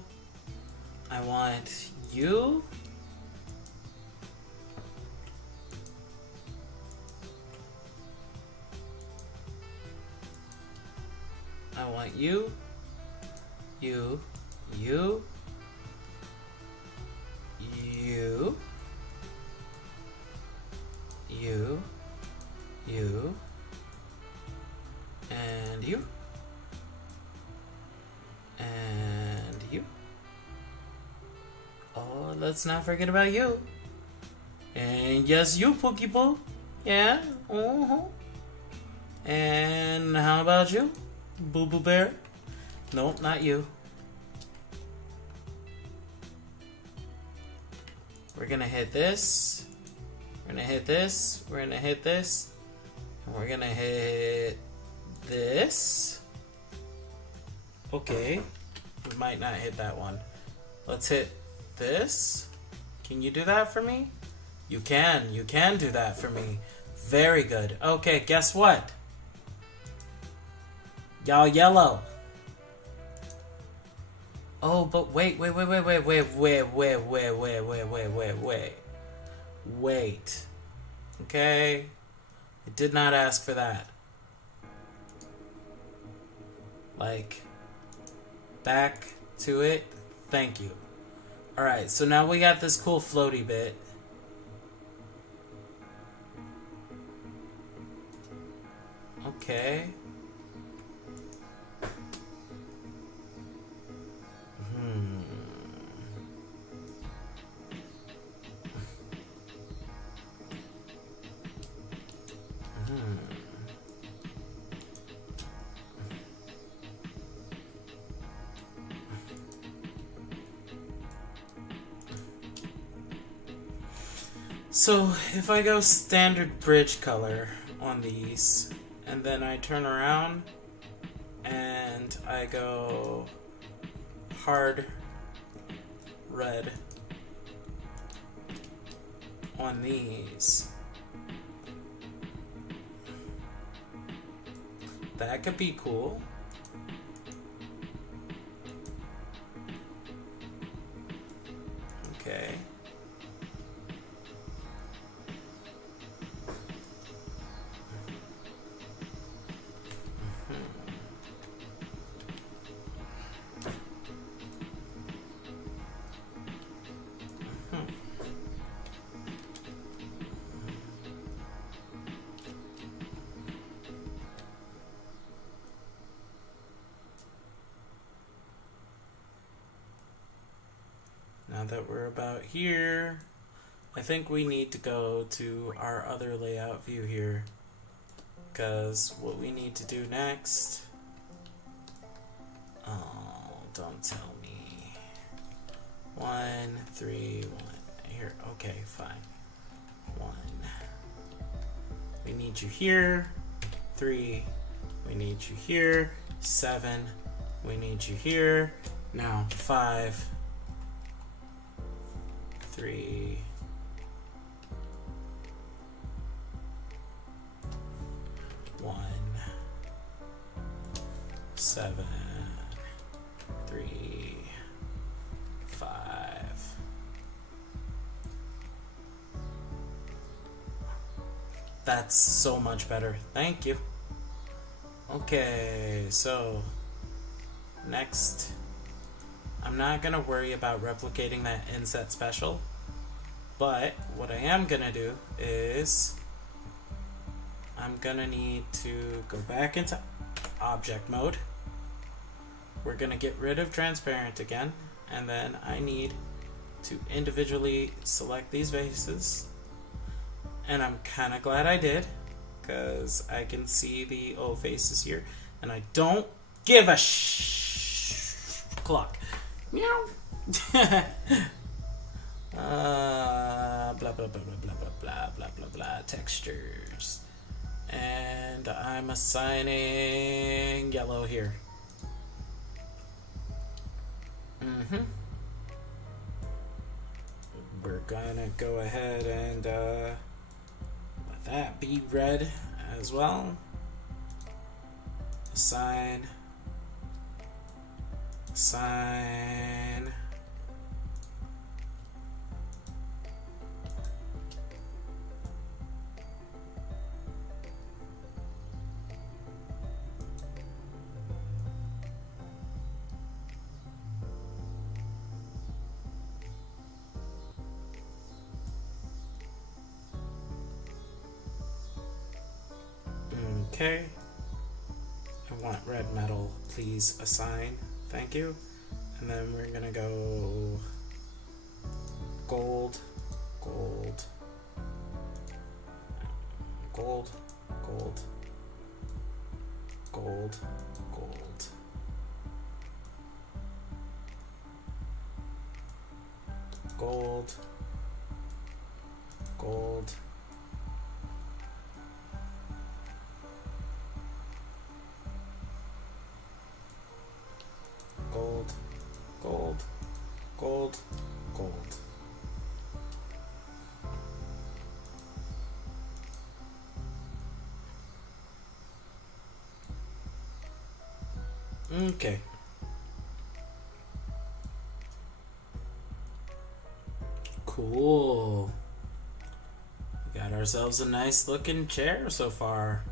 I want you . I want you, you, you, you, you, you, and you, and you. Oh, let's not forget about you. And yes, you, Pookie Poo. Yeah, And how about you? Boo Boo Bear? Nope, not you. We're gonna hit this. We're gonna hit this. We're gonna hit this. And we're gonna hit this. Okay. We might not hit that one. Let's hit this. Can you do that for me? You can. You can do that for me. Very good. Okay, guess what? Y'all yellow. Oh, but wait. Wait. Okay? I did not ask for that. Like, back to it. Thank you. Alright, so now we got this cool floaty bit. Okay. So if I go standard bridge color on these, and then I turn around and I go hard red on these, that could be cool. Okay. Now that we're about here, I think we need to go to our other layout view here, because what we need to do next, oh, don't tell me, 1, 3, 1, here, okay, fine, 1, we need you here, 3, we need you here, 7, we need you here, now 5, 3, 1, 7, 3, 5. That's so much better. Thank you. Okay, so next, I'm not gonna worry about replicating that inset special, but what I am gonna do is I'm gonna need to go back into object mode. We're gonna get rid of transparent again, and then I need to individually select these faces, and I'm kind of glad I did, because I can see the O faces here, and I don't give a clock. Meow. Blah blah blah blah blah blah blah blah blah blah textures, and I'm assigning yellow here. We're gonna go ahead and let that be red as well. Assign. Okay. I want red metal, please assign. Thank you. And then we're gonna go gold, gold, gold, gold, gold, gold, gold, gold, gold, gold, gold, gold. Okay. Cool. We got ourselves a nice looking chair so far.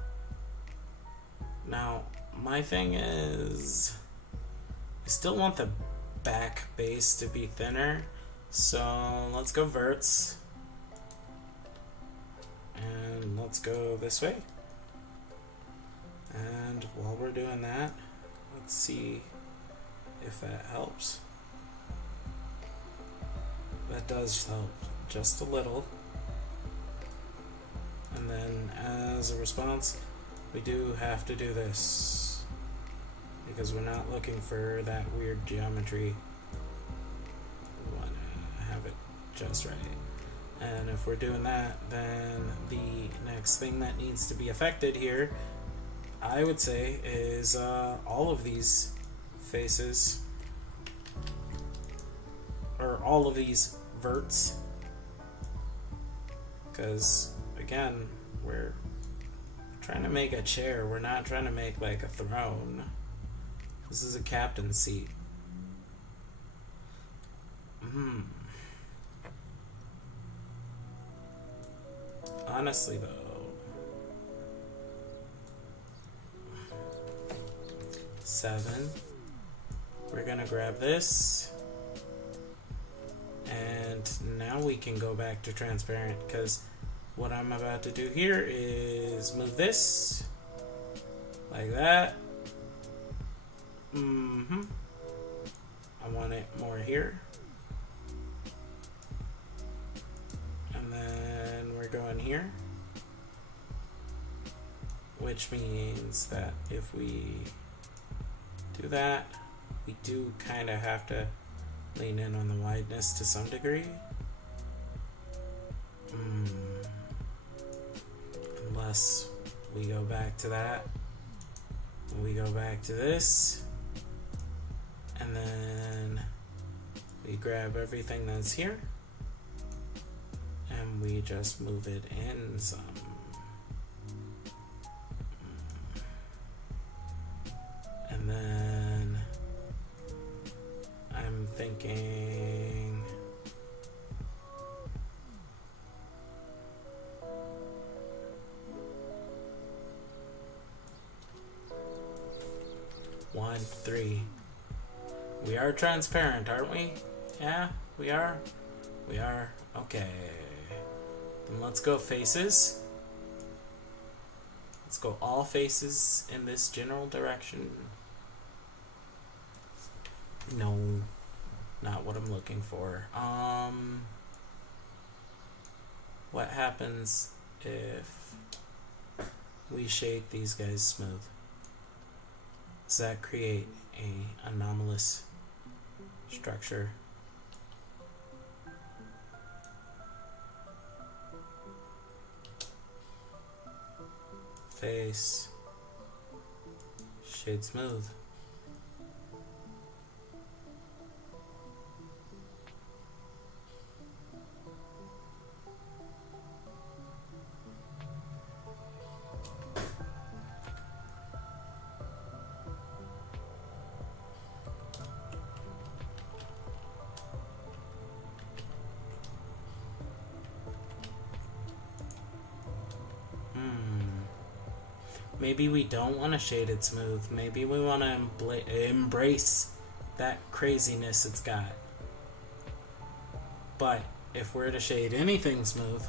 Now, my thing is, I still want the back base to be thinner, so let's go verts. And let's go this way. And while we're doing that, let's see if that helps. That does help just a little. And then as a response, we do have to do this, because we're not looking for that weird geometry. We want to have it just right. And if we're doing that, then the next thing that needs to be affected here, I would say, is all of these faces, or all of these verts, because again, we're trying to make a chair, we're not trying to make like a throne. This is a captain's seat. honestly though, seven. We're gonna grab this, and now we can go back to transparent, because what I'm about to do here is move this like that. I want it more here. And then we're going here, which means that if we do that, we do kind of have to lean in on the wideness to some degree. Unless we go back to that, we go back to this, and then we grab everything that's here and we just move it in some. And then I'm thinking one, three. We are transparent, aren't we? Yeah, we are. We are. Okay. Then let's go faces. Let's go all faces in this general direction. No, not what I'm looking for. What happens if we shade these guys smooth? Does that create a anomalous structure? Face, shade smooth. Maybe we don't want to shade it smooth. Maybe we want to embrace that craziness it's got. But if we're to shade anything smooth,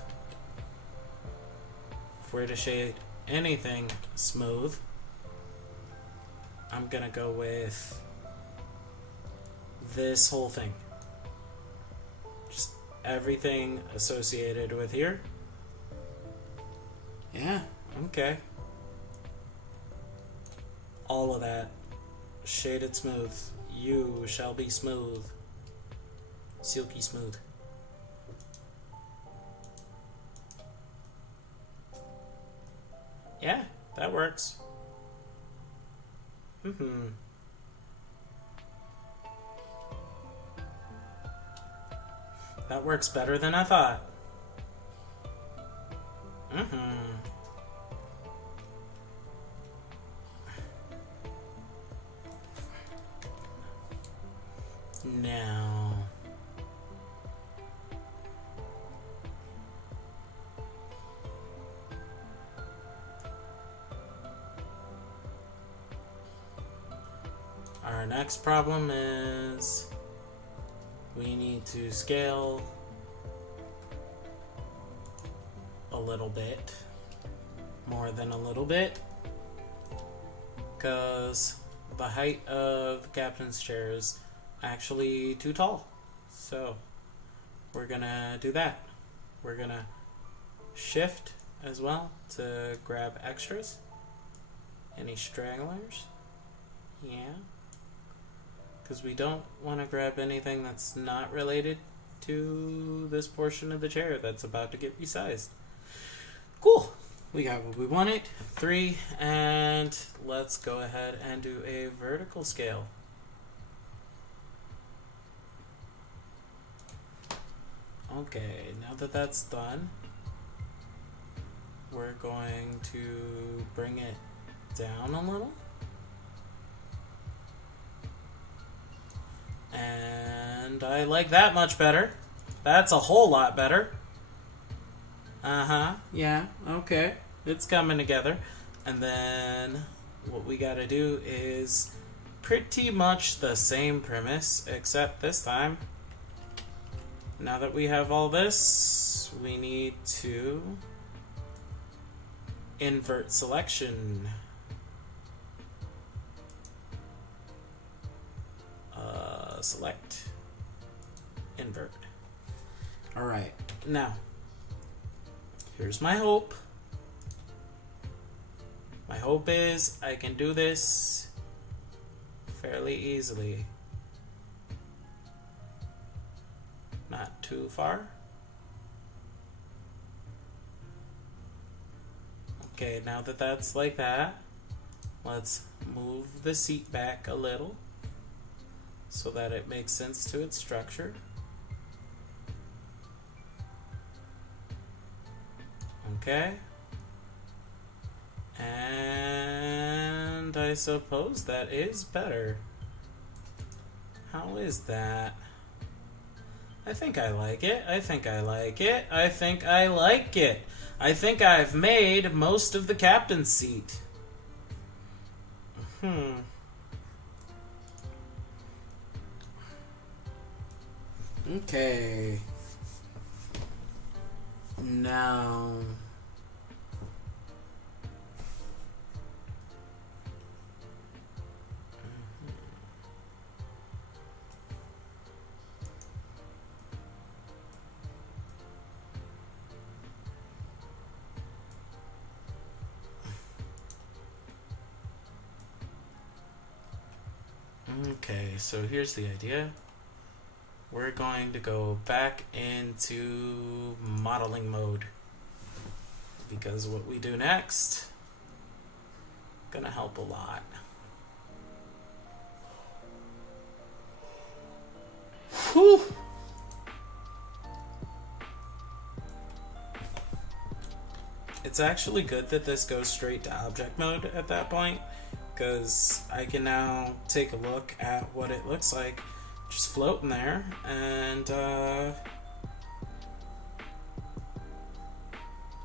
I'm gonna go with this whole thing. Just everything associated with here. Yeah, okay. All of that. Shaded smooth. You shall be smooth. Silky smooth. Yeah, that works. That works better than I thought. Now, our next problem is we need to scale a little bit, more than a little bit, because the height of the captain's chair is actually too tall. So we're gonna do that. We're gonna shift as well to grab extras. Any stragglers? Yeah. Because we don't want to grab anything that's not related to this portion of the chair that's about to get resized. Cool. We got what we wanted. 3, and let's go ahead and do a vertical scale. Okay, now that that's done, we're going to bring it down a little. And I like that much better. That's a whole lot better. Uh-huh. Yeah. Okay. It's coming together. And then what we gotta do is pretty much the same premise, except this time, now that we have all this, we need to invert selection. Select. Invert. Alright. Now, here's my hope. My hope is I can do this fairly easily. Not too far. Okay, now that that's like that, let's move the seat back a little so that it makes sense to its structure. Okay. And I suppose that is better. How is that? I think I like it. I think I like it. I think I like it. I think I've made most of the captain's seat. Okay. Now... Okay, so here's the idea. We're going to go back into modeling mode, because what we do next gonna help a lot. Whew. It's actually good that this goes straight to object mode at that point, because I can now take a look at what it looks like just floating there, and I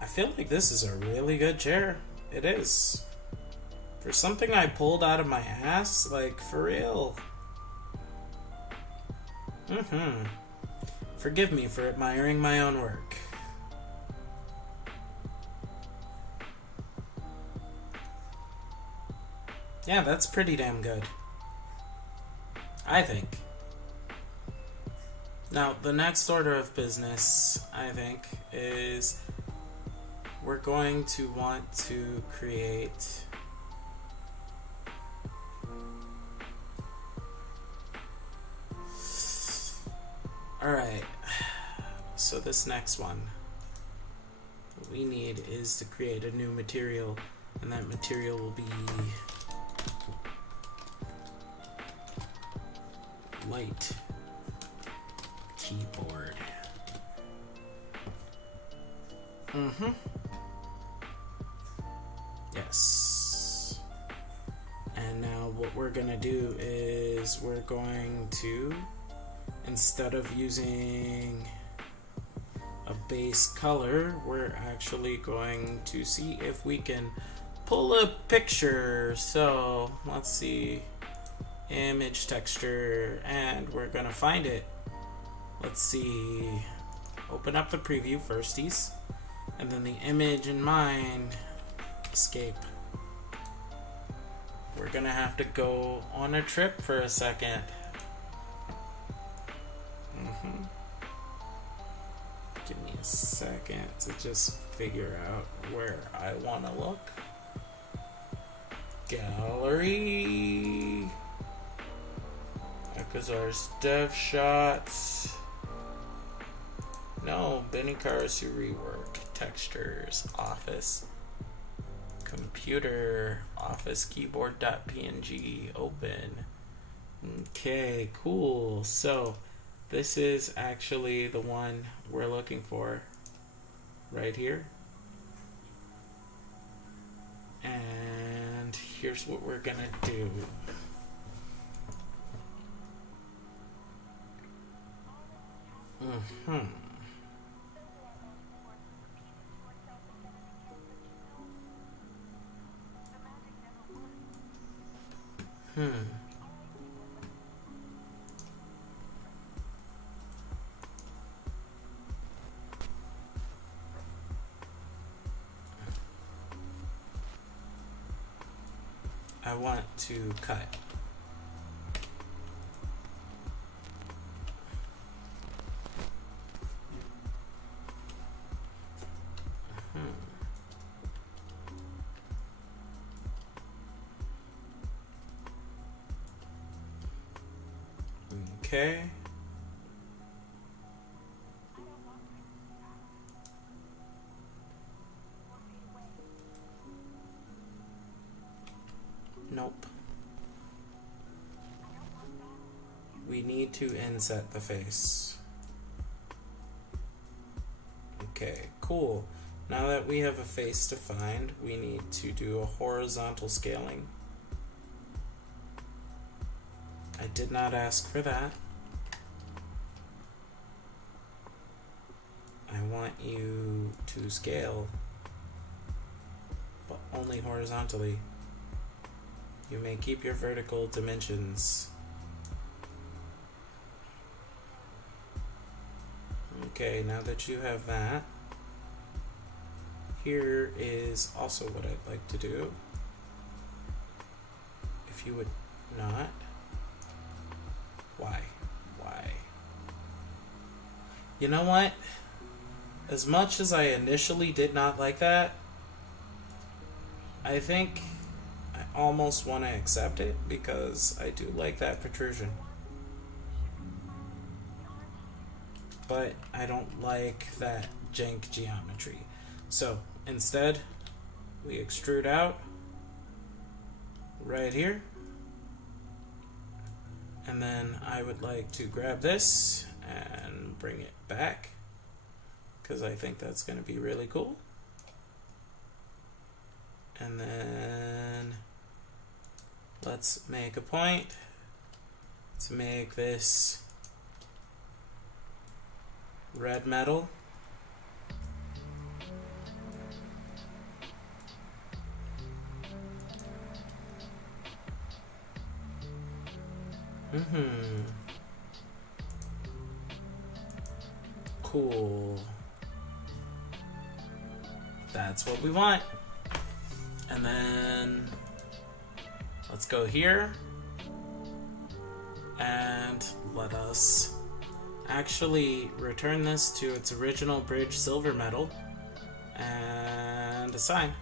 feel like this is a really good chair. It is. For something I pulled out of my ass, like, for real. Forgive me for admiring my own work. Yeah, that's pretty damn good, I think. Now, the next order of business, I think, is we're going to want to create alright, so this next one, what we need is to create a new material, and that material will be light keyboard. Yes. And now what we're gonna do is we're going to, instead of using a base color, we're actually going to see if we can pull a picture. So let's see, image texture, and we're gonna find it. Let's see, open up the preview firsties, and then the image in mine, escape. We're gonna have to go on a trip for a second. Give me a second to just figure out where I want to look. Gallery. Akazar's dev shots. No, Benikarasu rework. Textures. Office. Computer. Office keyboard.png. Open. Okay, cool. So this is actually the one we're looking for right here. And here's what we're gonna do. I want to cut. Okay. Nope. We need to inset the face. Okay, cool. Now that we have a face defined, we need to do a horizontal scaling. I did not ask for that. I want you to scale, but only horizontally. You may keep your vertical dimensions. Okay, now that you have that, here is also what I'd like to do. If you would not. Why? You know what? As much as I initially did not like that, I think I almost want to accept it because I do like that protrusion. But I don't like that jank geometry. So instead, we extrude out right here. And then I would like to grab this and bring it back because I think that's going to be really cool. And then let's make a point to make this red metal. Cool. That's what we want. And then let's go here and let us actually return this to its original bridge silver metal and assign.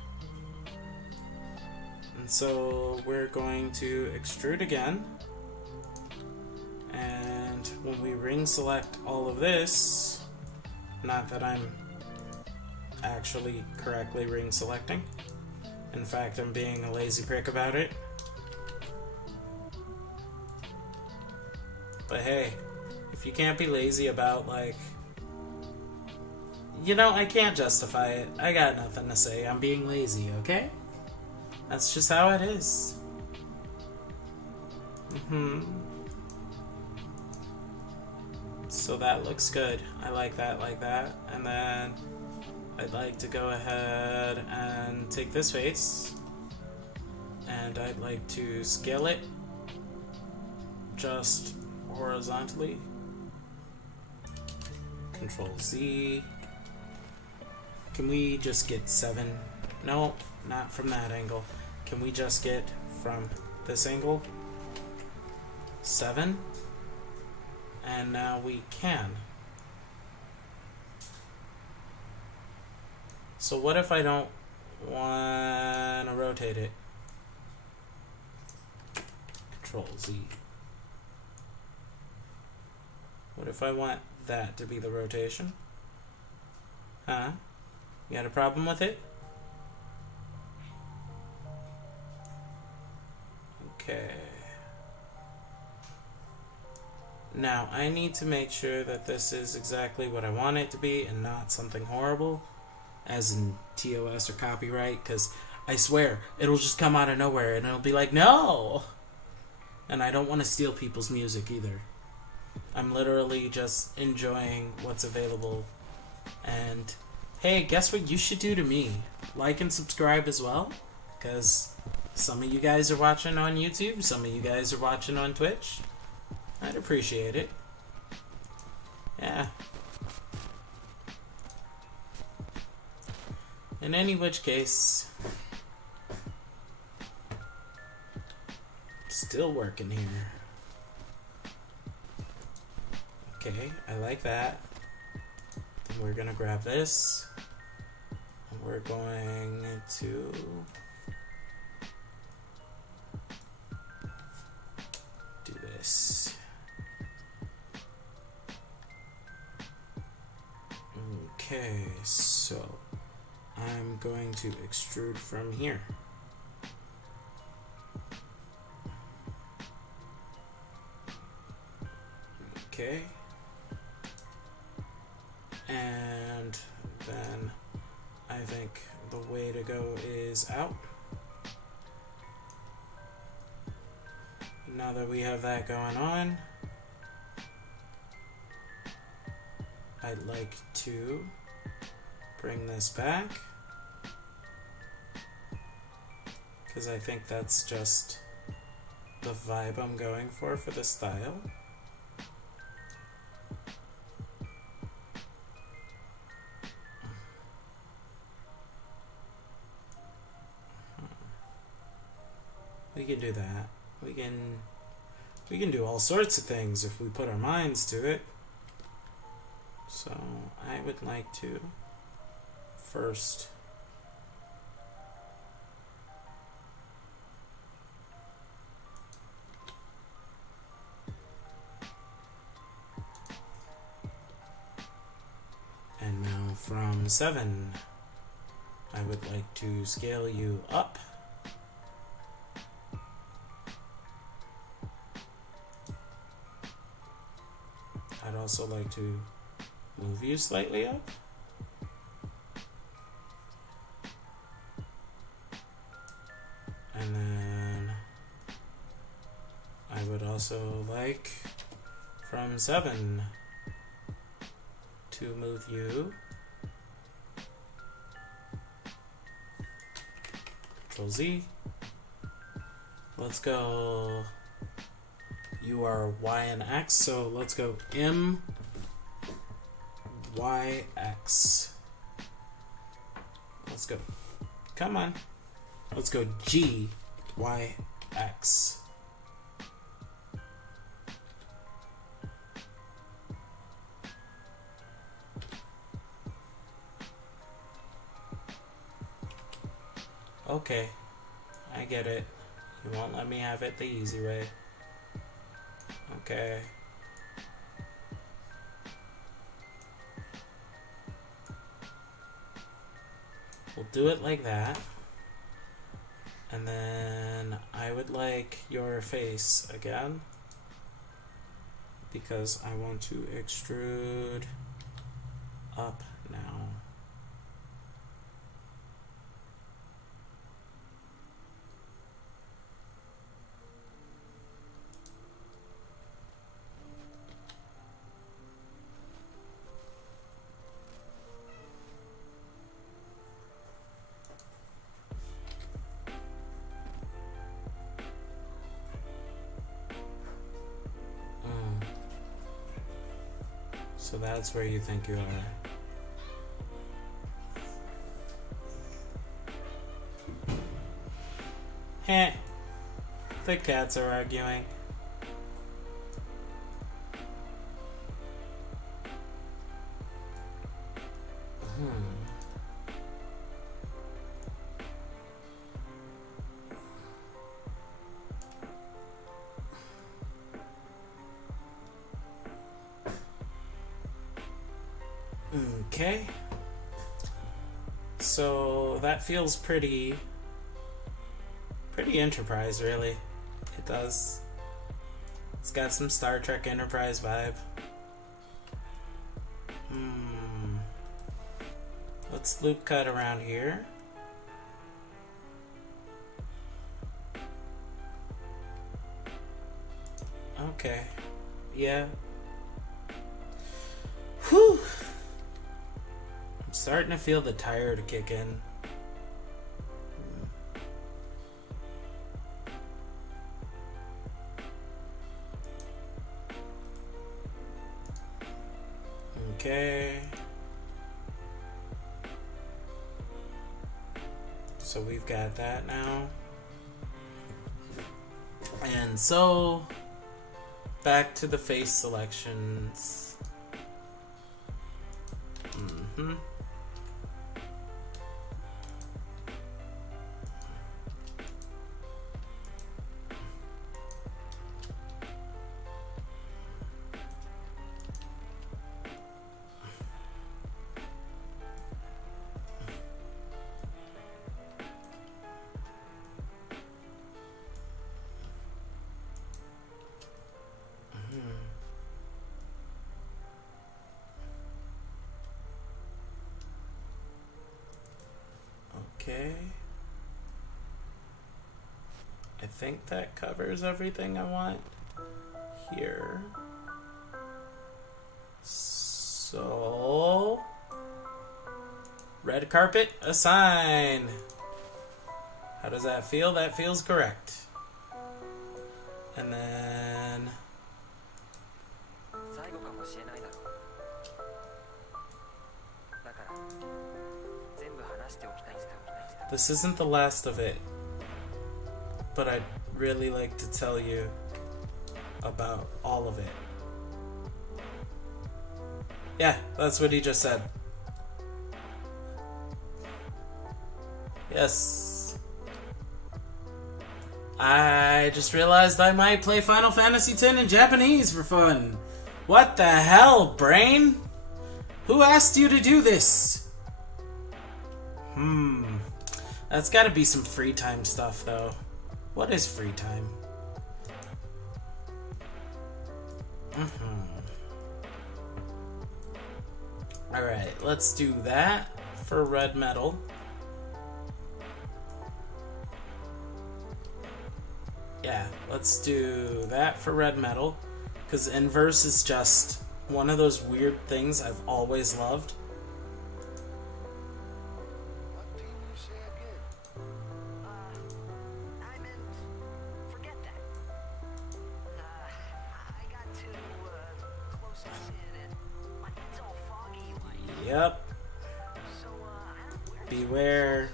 And so we're going to extrude again. And when we ring select all of this, not that I'm actually correctly ring selecting. In fact, I'm being a lazy prick about it. But hey, if you can't be lazy about, like, you know, I can't justify it. I got nothing to say. I'm being lazy, okay? That's just how it is. So that looks good. I like that, And then I'd like to go ahead and take this face and I'd like to scale it just horizontally. Control Z. Can we just get 7? No, not from that angle. Can we just get from this angle 7? And now we can. So what if I don't want to rotate it? Control Z. What if I want that to be the rotation? Huh? You got a problem with it? Okay. Now, I need to make sure that this is exactly what I want it to be and not something horrible, as in TOS or copyright, because I swear, it'll just come out of nowhere and it'll be like, no! And I don't want to steal people's music either. I'm literally just enjoying what's available. And, hey, guess what you should do to me? Like and subscribe as well, because Some of you guys are watching on YouTube, some of you guys are watching on Twitch. I'd appreciate it. Yeah. In any which case, still working here. Okay, I like that. Then we're gonna grab this. And we're going to do this. Okay, so I'm going to extrude from here. Okay. And then I think the way to go is out. Now that we have that going on, I'd like to bring this back, because I think that's just the vibe I'm going for the style. We can do that. We can do all sorts of things if we put our minds to it. So I would like to first and now from 7 I would like to scale you up. I'd also like to move you slightly up. And then I would also like from 7 to move you. Control Z. Let's go. You are Y and X, so let's go M, Y, X. Let's go. Come on. Let's go G, Y, X. Okay, I get it. You won't let me have it the easy way. Okay. We'll do it like that. And then I would like your face again, because I want to extrude up now. So that's where you think you are. Heh. The cats are arguing. Okay. So that feels pretty Enterprise, really. It does. It's got some Star Trek Enterprise vibe. Let's loop cut around here. Okay. Yeah. Whew. I'm starting to feel the tired kick in. Okay. So we've got that now. And so, back to the face selections. Mm-hmm. Okay. I think that covers everything I want here. So, red carpet, assign. How does that feel? That feels correct. And then this isn't the last of it, but I'd really like to tell you about all of it. Yeah, that's what he just said. Yes. I just realized I might play Final Fantasy X in Japanese for fun. What the hell, brain? Who asked you to do this? That's gotta be some free time stuff, though. What is free time? Alright, let's do that for red metal. Yeah, let's do that for red metal. Because inverse is just one of those weird things I've always loved. Yep. Beware.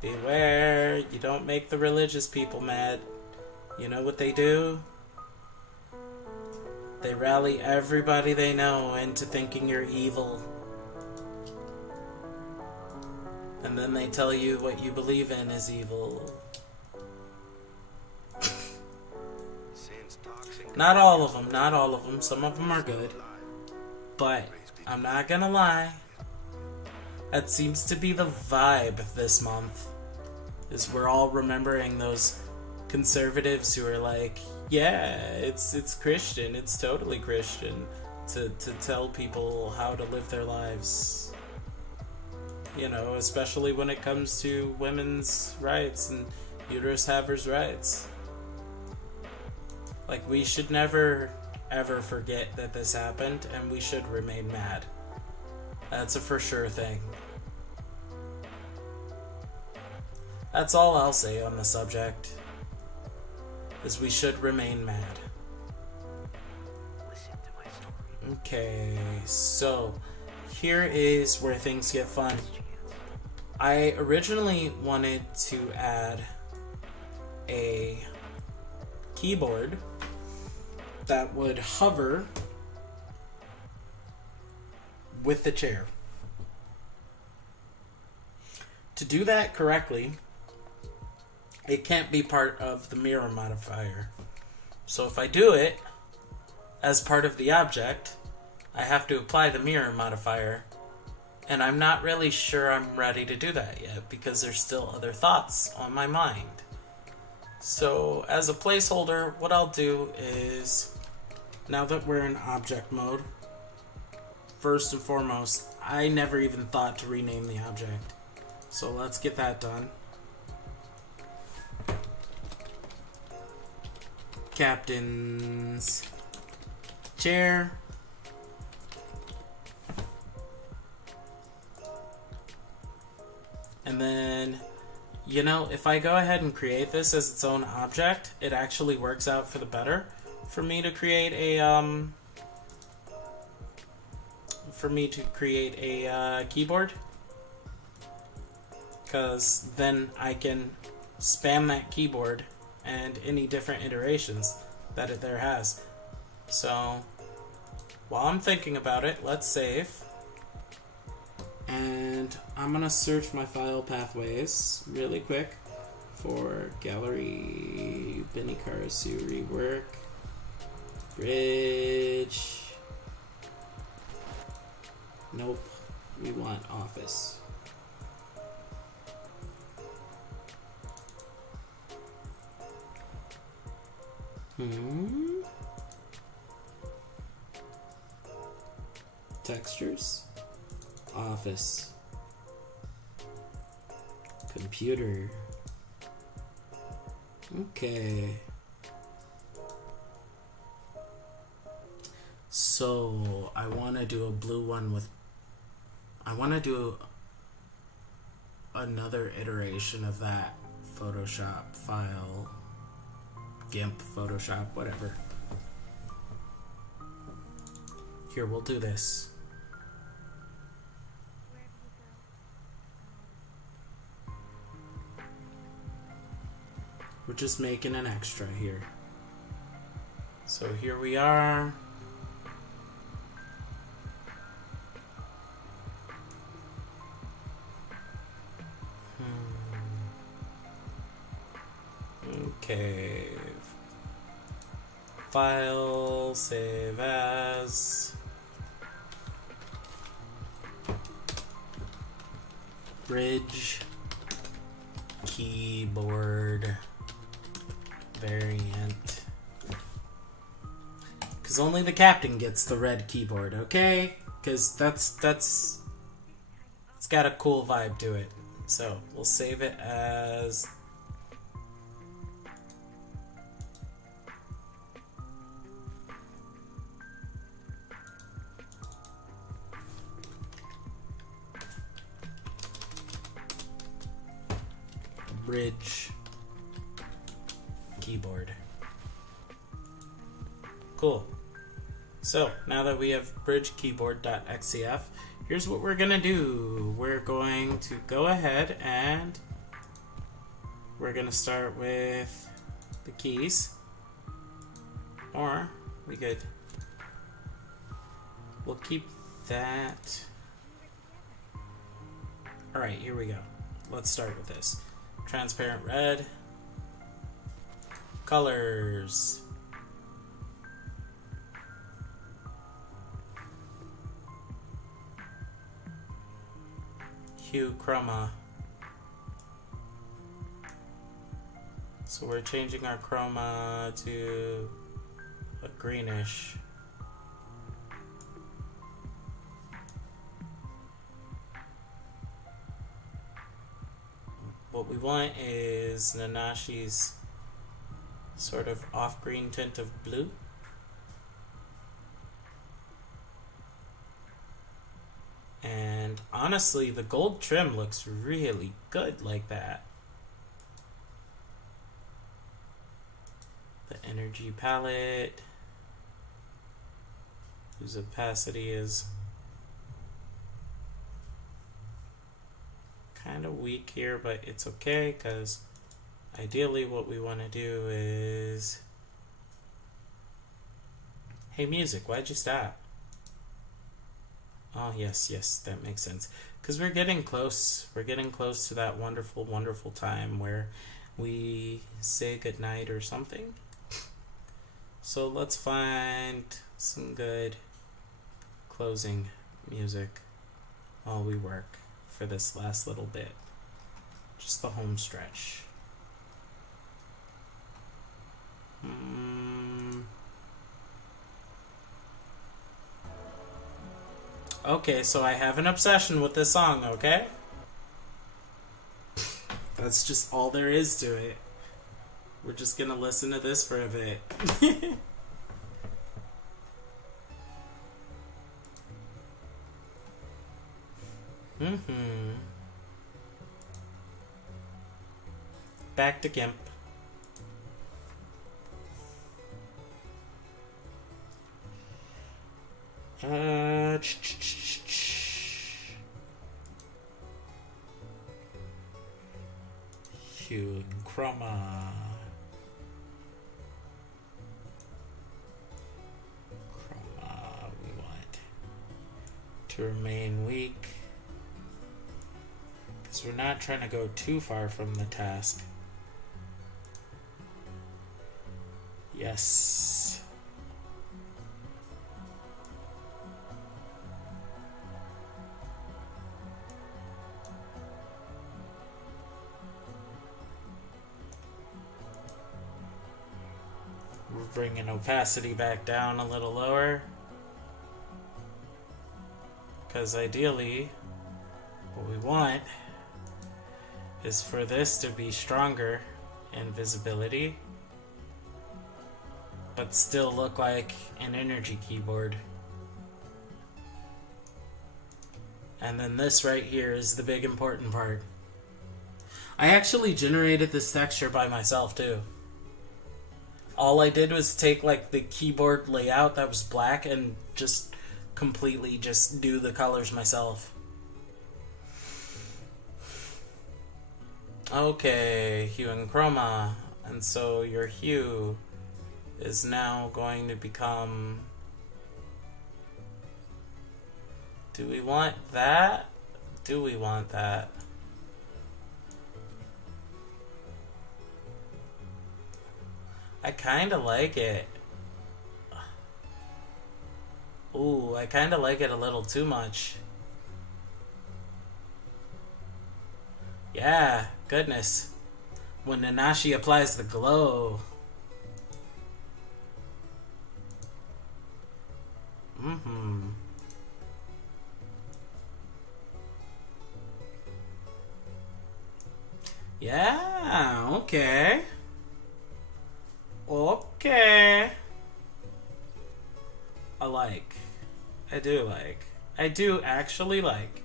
Beware. You don't make the religious people mad. You know what they do? They rally everybody they know into thinking you're evil. And then they tell you what you believe in is evil. Not all of them, not all of them. Some of them are good. But I'm not gonna lie, that seems to be the vibe this month, is we're all remembering those conservatives who are like, yeah, it's Christian, it's totally Christian to tell people how to live their lives. You know, especially when it comes to women's rights and uterus havers' rights. Like, we should never ever forget that this happened, and we should remain mad. That's a for sure thing. That's all I'll say on the subject, is we should remain mad. Okay, so here is where things get fun. I originally wanted to add a keyboard that would hover with the chair. To do that correctly, it can't be part of the mirror modifier. So if I do it as part of the object, I have to apply the mirror modifier, and I'm not really sure I'm ready to do that yet because there's still other thoughts on my mind. So as a placeholder, what I'll do is, now that we're in object mode, first and foremost, I never even thought to rename the object. So let's get that done. Captain's chair. And then, you know, if I go ahead and create this as its own object, it actually works out for the better for me to create a for me to create a keyboard, because then I can spam that keyboard and any different iterations that it there has. So while I'm thinking about it, let's save. And I'm gonna search my file pathways really quick for gallery, Benikarasu rework, bridge. Nope, we want office. Textures, office, computer. Okay. So I want to do a blue one with, I want to do another iteration of that Photoshop file, GIMP, Photoshop, whatever. Here, we'll do this. We're just making an extra here. So here we are. Okay. File, save as. Bridge, keyboard, variant. Because only the captain gets the red keyboard, okay? Because that's it's got a cool vibe to it. So we'll save it as bridge keyboard. Cool. So now that we have bridge keyboard.xcf, here's what we're gonna do. We're going to go ahead and we're gonna start with the keys, or we'll keep that. All right, here we go. Let's start with this. Transparent red, colors, hue chroma. So we're changing our chroma to a greenish. What we want is Nanashi's sort of off-green tint of blue. And honestly, the gold trim looks really good like that. The energy palette, whose opacity is kind of weak here, but it's okay, because ideally what we want to do is, hey music, why'd you stop? Oh yes, that makes sense, because we're getting close to that wonderful, wonderful time where we say goodnight or something. So let's find some good closing music while we work for this last little bit. Just the home stretch. Okay, so I have an obsession with this song, okay? That's just all there is to it. We're just gonna listen to this for a bit. Back to GIMP. chroma. Chroma, we want to remain weak. Because we're not trying to go too far from the task. Yes. We're bringing opacity back down a little lower. Because ideally, what we want is for this to be stronger in visibility, but still look like an energy keyboard. And then this right here is the big important part. I actually generated this texture by myself too. All I did was take like the keyboard layout that was black and just completely just do the colors myself. Okay, hue and chroma. And so your hue is now going to become... Do we want that? Do we want that? I kinda like it. Ooh, I kinda like it a little too much. Yeah, goodness. When Nanashi applies the glow. Mm-hmm. Yeah, okay. Okay. I like. I do like. I do actually like.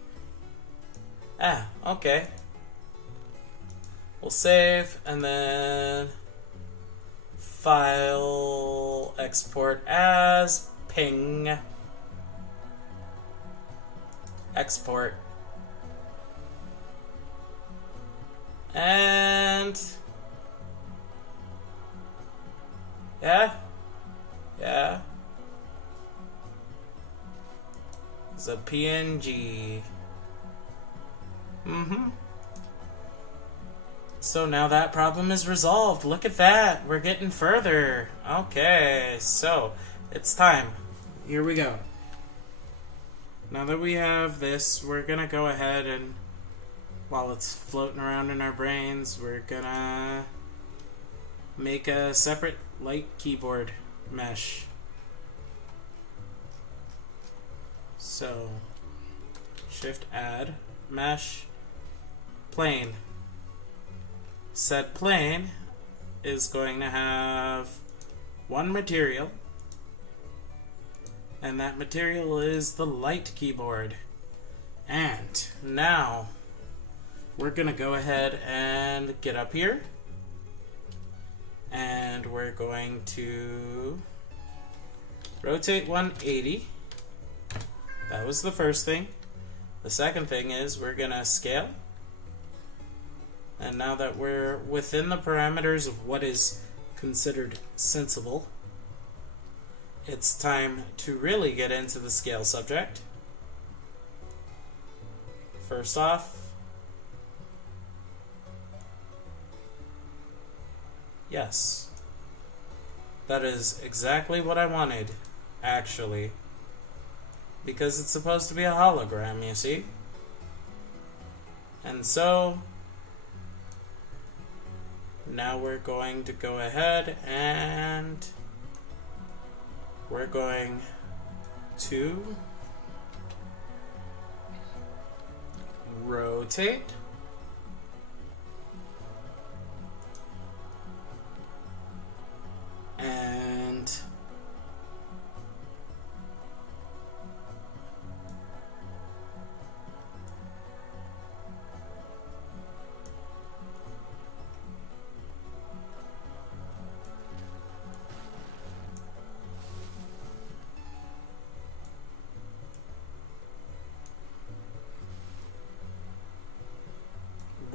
Ah, okay. We'll save and then file export as ping. Export. And yeah. It's a PNG. So now that problem is resolved. Look at that. We're getting further. Okay, so it's time. Here we go. Now that we have this, we're gonna go ahead and, while it's floating around in our brains, we're gonna make a separate light keyboard mesh. So, shift add mesh plane. Said plane is going to have one material, and that material is the light keyboard. And now we're gonna go ahead and get up here, and we're going to rotate 180. That was the first thing. The second thing is we're gonna scale. And now that we're within the parameters of what is considered sensible, it's time to really get into the scale subject. First off, yes. That is exactly what I wanted, actually. Because it's supposed to be a hologram, you see? And so now we're going to go ahead and we're going to rotate and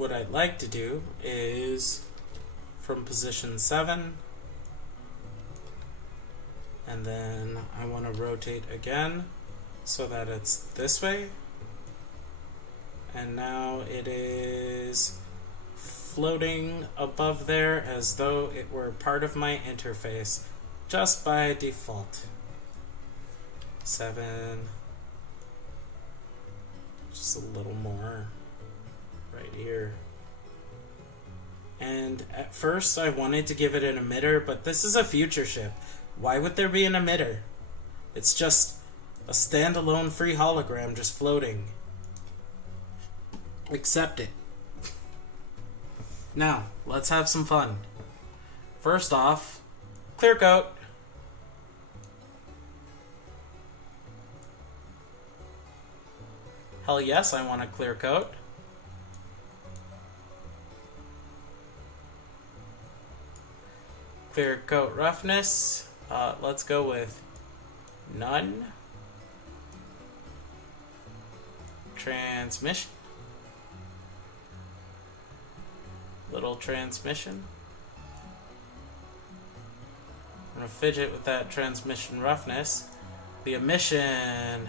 what I'd like to do is from position 7. And then I want to rotate again so that it's this way. And now it is floating above there as though it were part of my interface just by default. 7. Just a little more right here. And at first I wanted to give it an emitter, but this is a future ship. Why would there be an emitter? It's just a standalone free hologram just floating. Accept it. Now, let's have some fun. First off, clear coat. Hell yes, I want a clear coat. Clear coat roughness. Let's go with none. Transmission. Little transmission. I'm gonna fidget with that transmission roughness. The emission.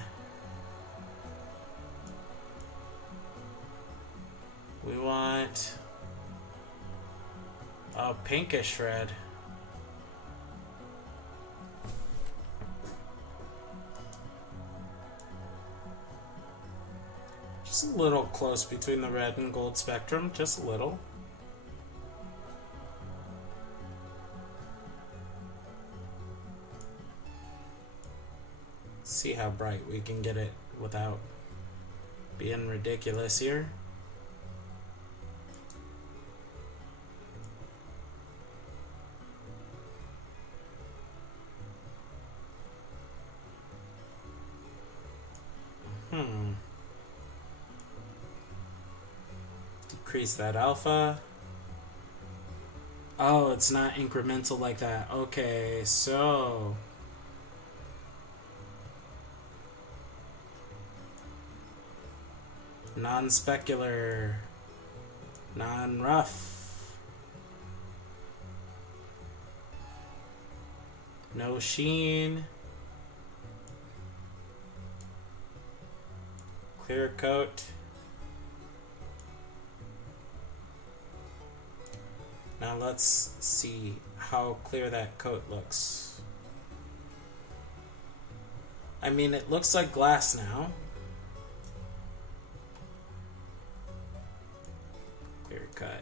We want a pinkish red. Just a little close between the red and gold spectrum, just a little. See how bright we can get it without being ridiculous here. Decrease that alpha. Oh, it's not incremental like that. Okay, so non-specular, non-rough, no sheen, clear coat. Now let's see how clear that coat looks. I mean, it looks like glass now. Clear cut.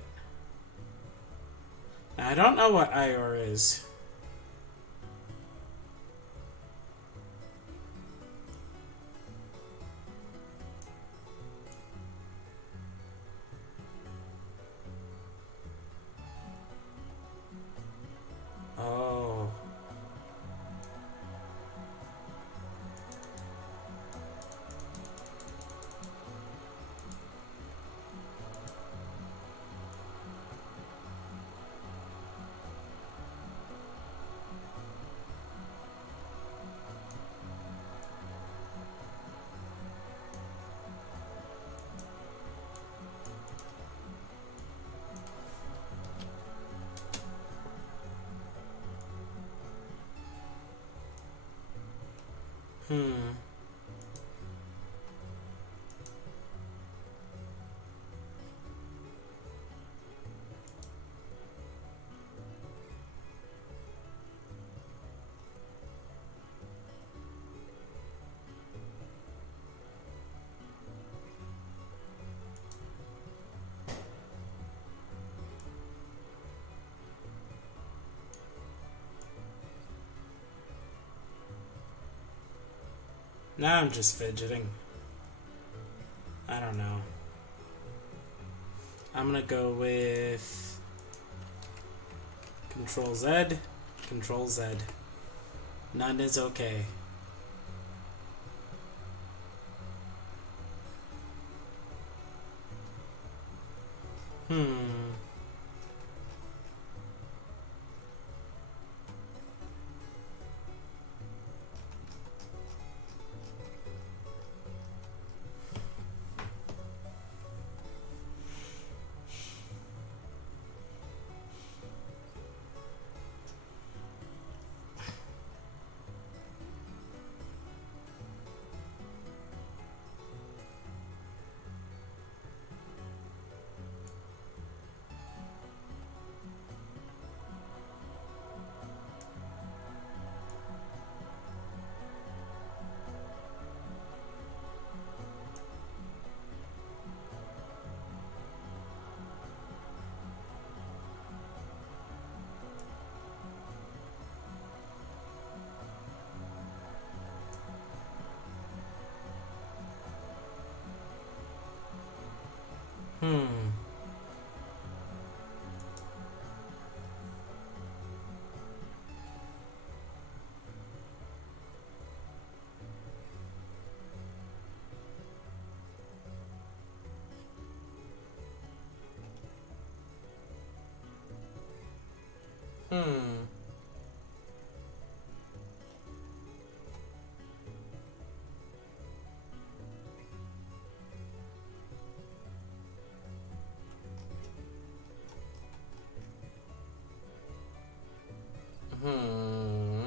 Now, I don't know what IR is. Oh. Now I'm just fidgeting. I don't know. I'm gonna go with Control Z, Control Z. None is okay. Hmm. Hmm. Hmm.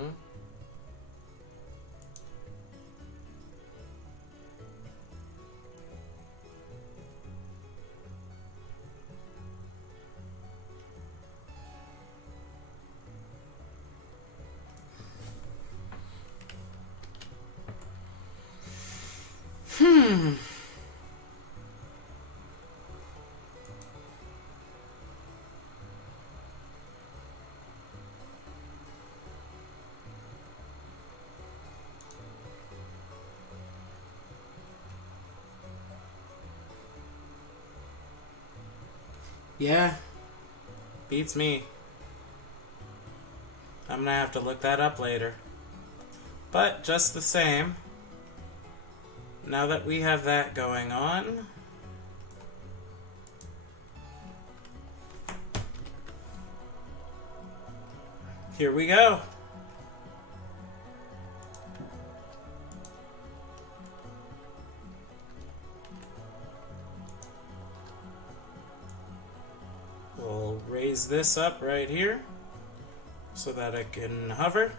Hmm. Yeah, beats me. I'm gonna have to look that up later. But just the same, now that we have that going on, here we go. We'll raise this up right here so that I can hover.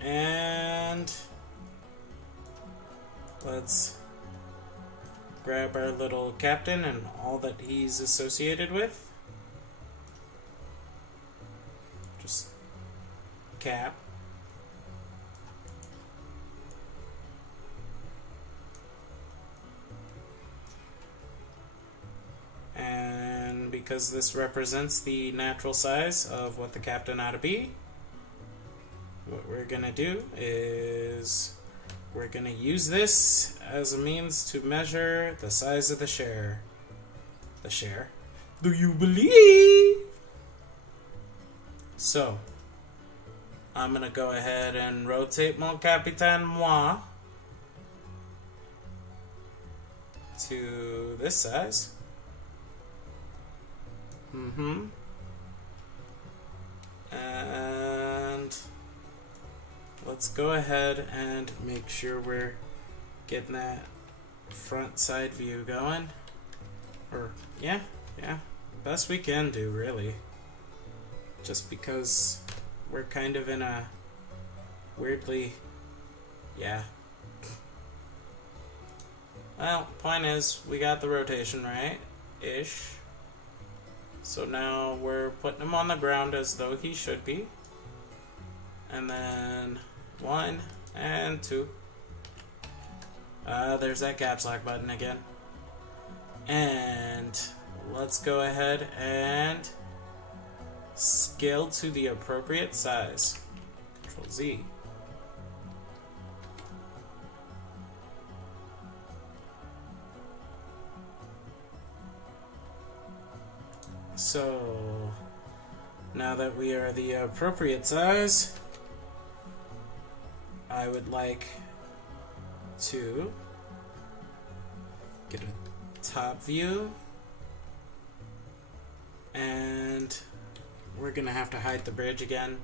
And let's grab our little captain and all that he's associated with. Just cap. And because this represents the natural size of what the captain ought to be, what we're gonna do is we're gonna use this as a means to measure the size of the share. The share. Do you believe? So, I'm gonna go ahead and rotate mon Capitan Moi to this size. And let's go ahead and make sure we're getting that front side view going. Or, yeah, best we can do, really. Just because we're kind of in a weirdly, yeah. Well, point is, we got the rotation right, ish. So now we're putting him on the ground as though he should be. And then 1 and 2. There's that caps lock button again. And let's go ahead and scale to the appropriate size. Control Z. So now that we are the appropriate size, I would like to get a top view, and we're gonna have to hide the bridge again.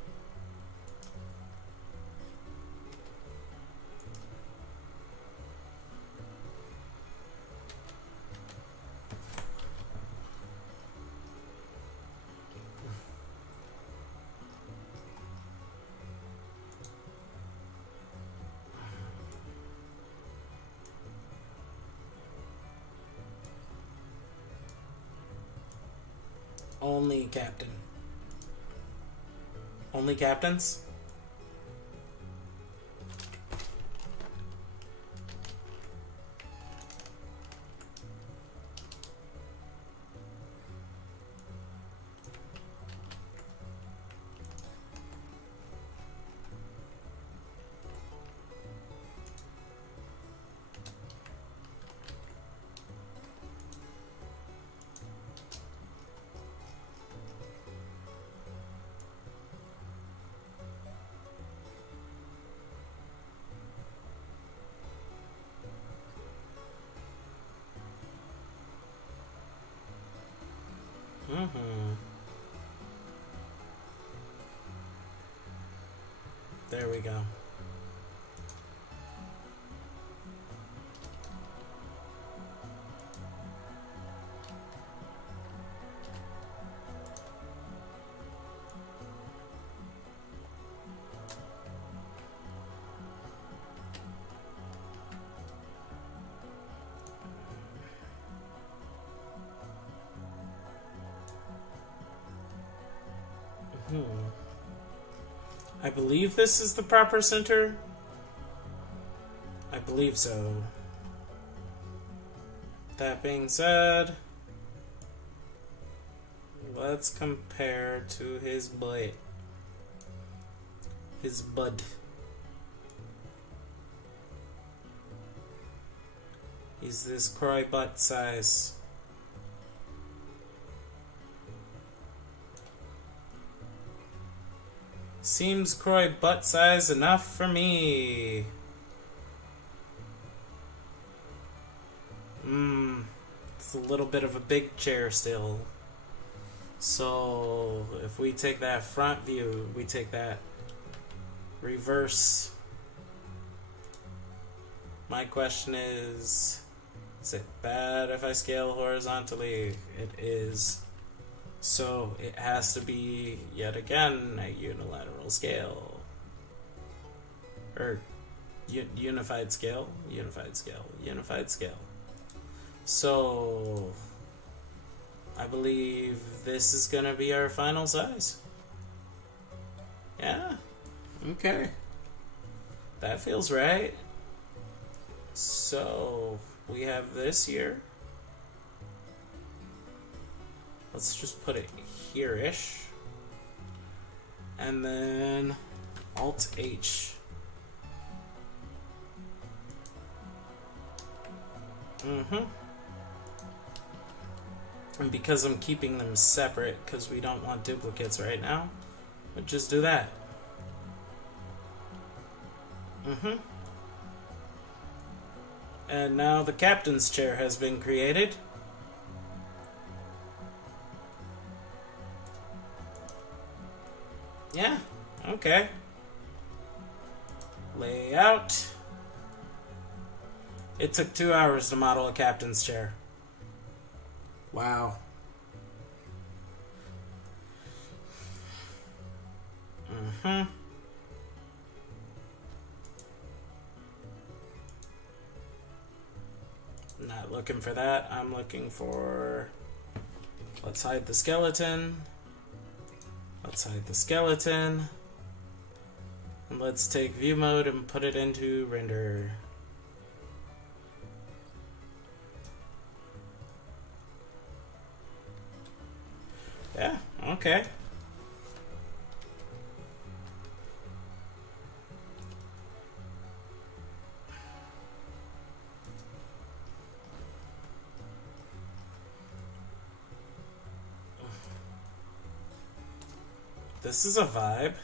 Only captain. Only captains? There we go. I believe this is the proper center. I believe so. That being said, let's compare to his butt. His bud. He's this Croy butt size. Seems Croy butt size enough for me. It's a little bit of a big chair still. So if we take that front view, we take that reverse. My question is it bad if I scale horizontally? It is. So it has to be, yet again, a unilateral scale. Or unified scale, unified scale, unified scale. So I believe this is going to be our final size. Yeah, okay. That feels right. So we have this here. Let's just put it here-ish. And then Alt-H. And because I'm keeping them separate, because we don't want duplicates right now, we'll just do that. And now the captain's chair has been created. Yeah, okay. Layout. It took 2 hours to model a captain's chair. Wow. Not looking for that. I'm looking for... Let's hide the skeleton. Let's hide the skeleton. And let's take view mode and put it into render. Yeah, okay. This is a vibe.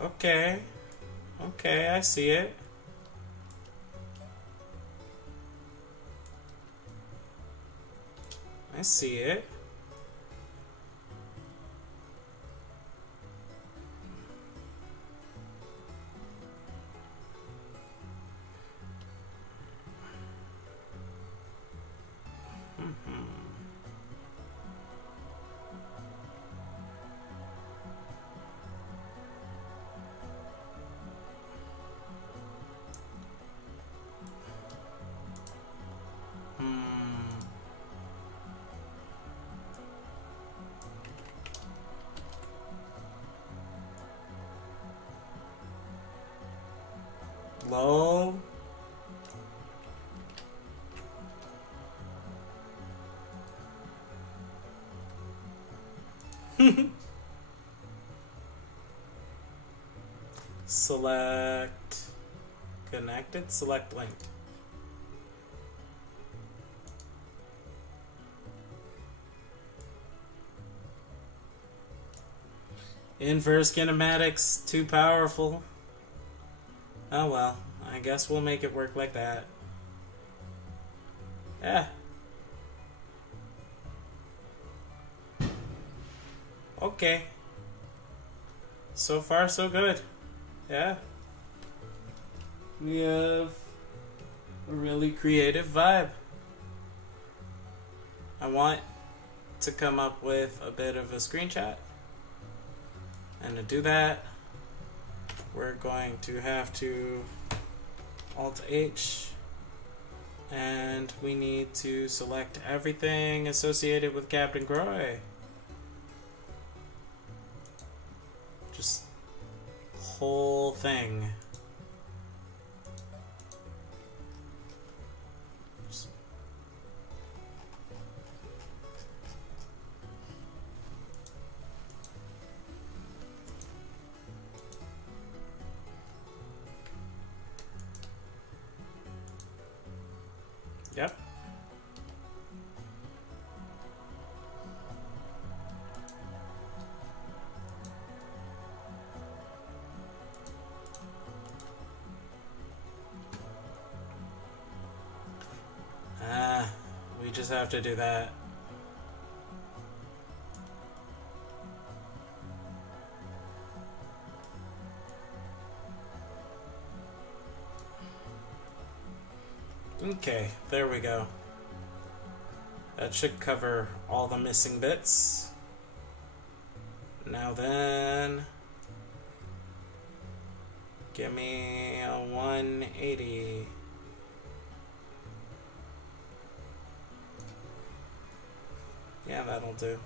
Okay. Okay, I see it. I see it. Lol. Select connected, select linked. Inverse kinematics, too powerful. Oh well, I guess we'll make it work like that. Yeah, Okay. So far, so good. Yeah. We have a really creative vibe. I want to come up with a bit of a screenshot. And to do that, we're going to have to Alt-H. And we need to select everything associated with Captain Groy. Just whole thing. Yep. We just have to do that. Okay, there we go. That should cover all the missing bits. Now then, give me a 180. Yeah, that'll do.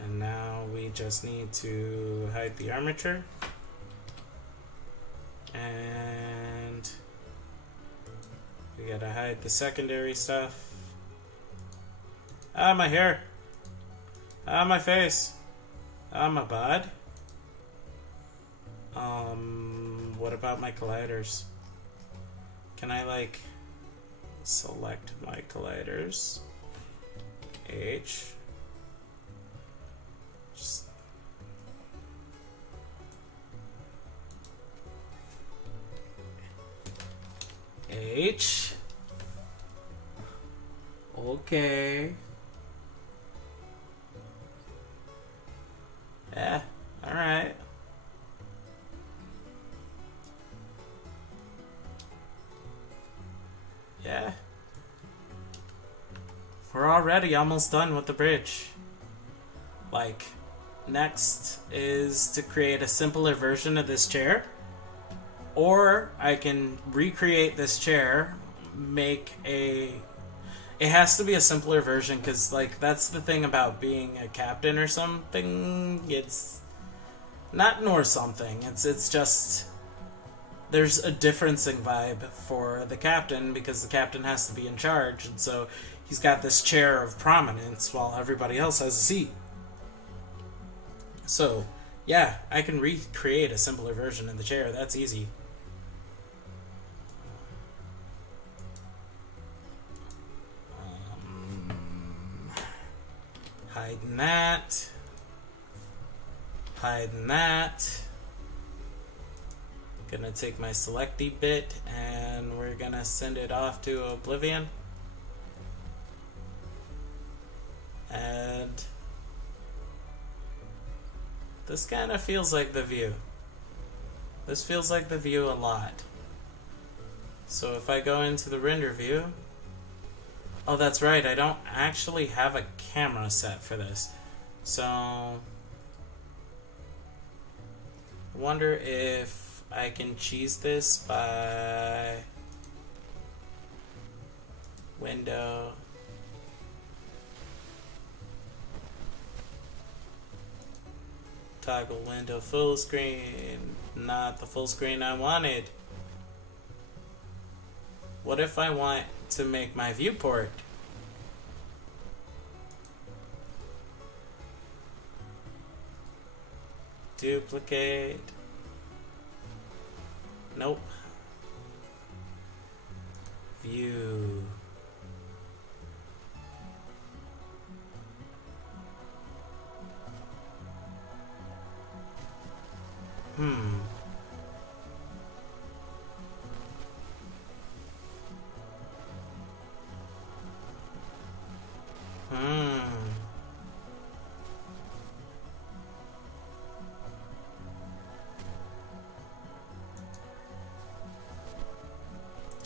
And now we just need to hide the armature. And we gotta hide the secondary stuff. Ah, my hair. Ah, my face. Ah, my bod. What about my colliders? Can I, like, select my colliders? H. Just H. Okay. Yeah, alright. Yeah. We're already almost done with the bridge. Like, next is to create a simpler version of this chair. Or I can recreate this chair, make a... It has to be a simpler version, because, like, that's the thing about being a captain or something. It's not nor something. It's just... There's a differencing vibe for the captain, because the captain has to be in charge, and so he's got this chair of prominence while everybody else has a seat. So, yeah, I can recreate a simpler version of the chair. That's easy. Hiding that. Hiding that. Gonna take my selecty bit and we're gonna send it off to oblivion. And this kind of feels like the view. This feels like the view a lot. So if I go into the render view... Oh, that's right, I don't actually have a camera set for this. So... I wonder if I can cheese this by... Window... Toggle window full screen. Not the full screen I wanted. What if I want to make my viewport? Duplicate. Nope. View.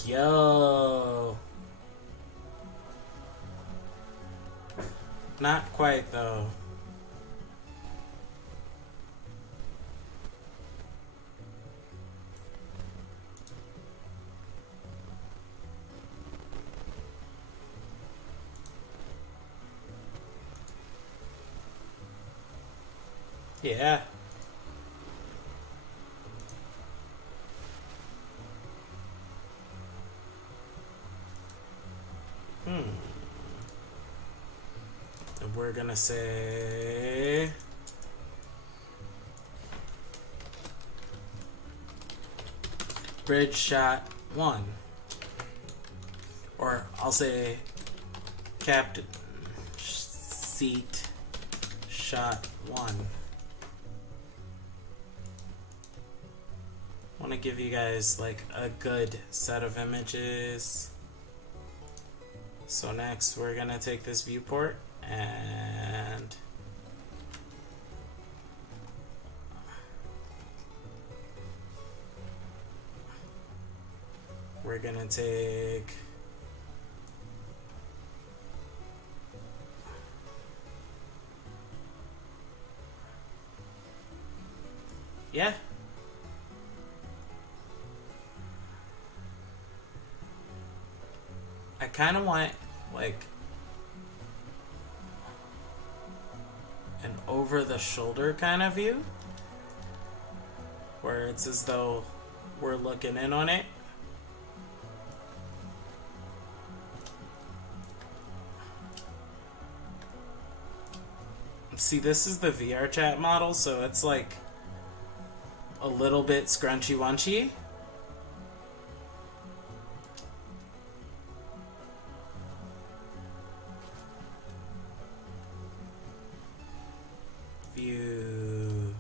go. Not quite, though. Yeah. And we're gonna say bridge shot 1. Or I'll say captain seat shot 1. I want to give you guys like a good set of images. So next we're gonna take this viewport and we're gonna take yeah. I kind of want like an over-the-shoulder kind of view where it's as though we're looking in on it. See, this is the VR chat model, so it's like a little bit scrunchy-wunchy. View.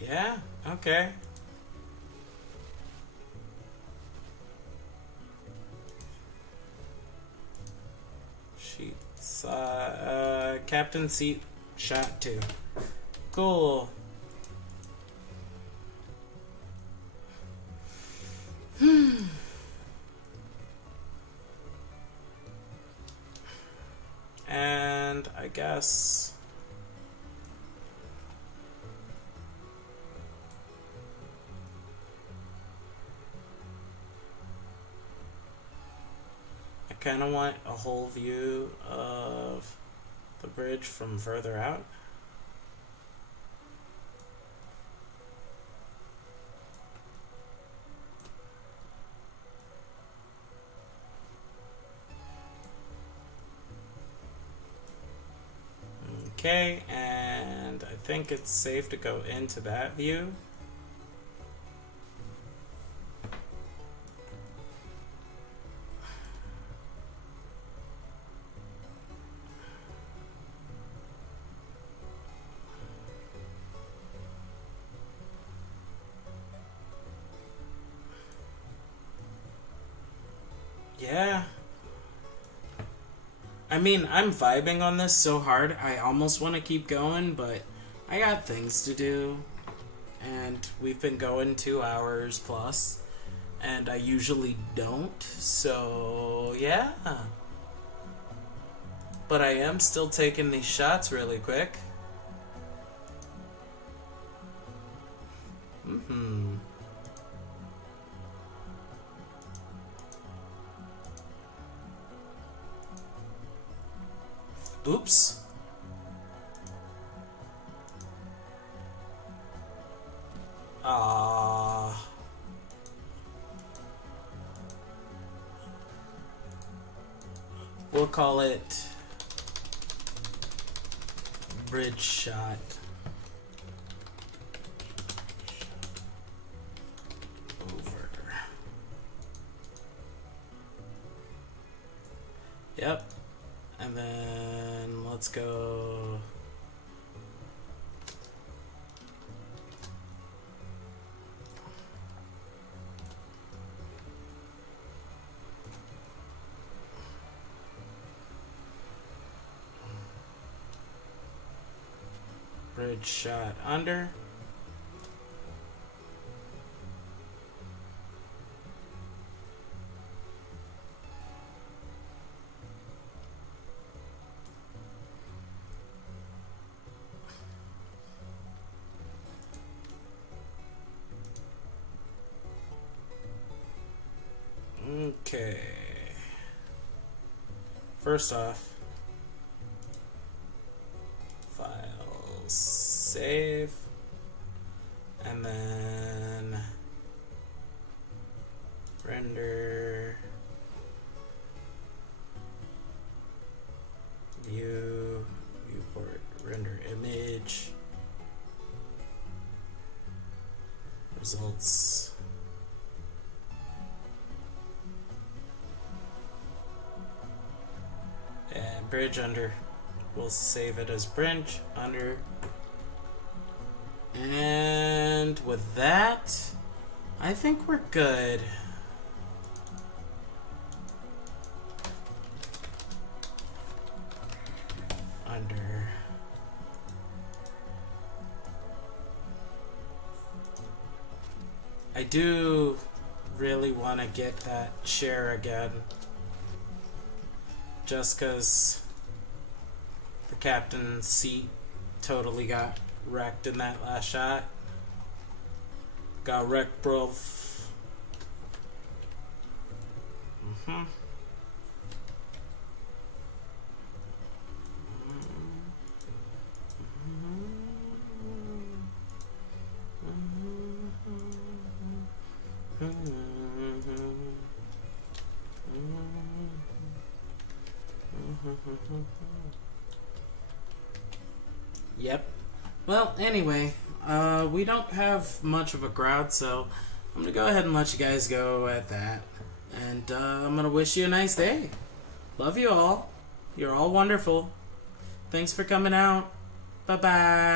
Yeah, okay. Sheets. Captain seat shot 2. Cool. And I guess I kind of want a whole view of the bridge from further out. Okay, and I think it's safe to go into that view. Yeah. I mean, I'm vibing on this so hard, I almost want to keep going, but I got things to do. And we've been going 2 hours plus, and I usually don't, so yeah. But I am still taking these shots really quick. Oops. We'll call it bridge shot. Over. Yep. And then let's go. Bridge shot under. Okay. First off, file save, and then render, view, viewport, render image, results. And bridge under. We'll save it as bridge under. And with that, I think we're good. Under. I do really want to get that chair again. Just because the captain's seat totally got wrecked in that last shot. Got wrecked, bro. Yep. Well, anyway, we don't have much of a crowd, so I'm gonna go ahead and let you guys go at that. And I'm gonna wish you a nice day. Love you all. You're all wonderful. Thanks for coming out. Bye-bye.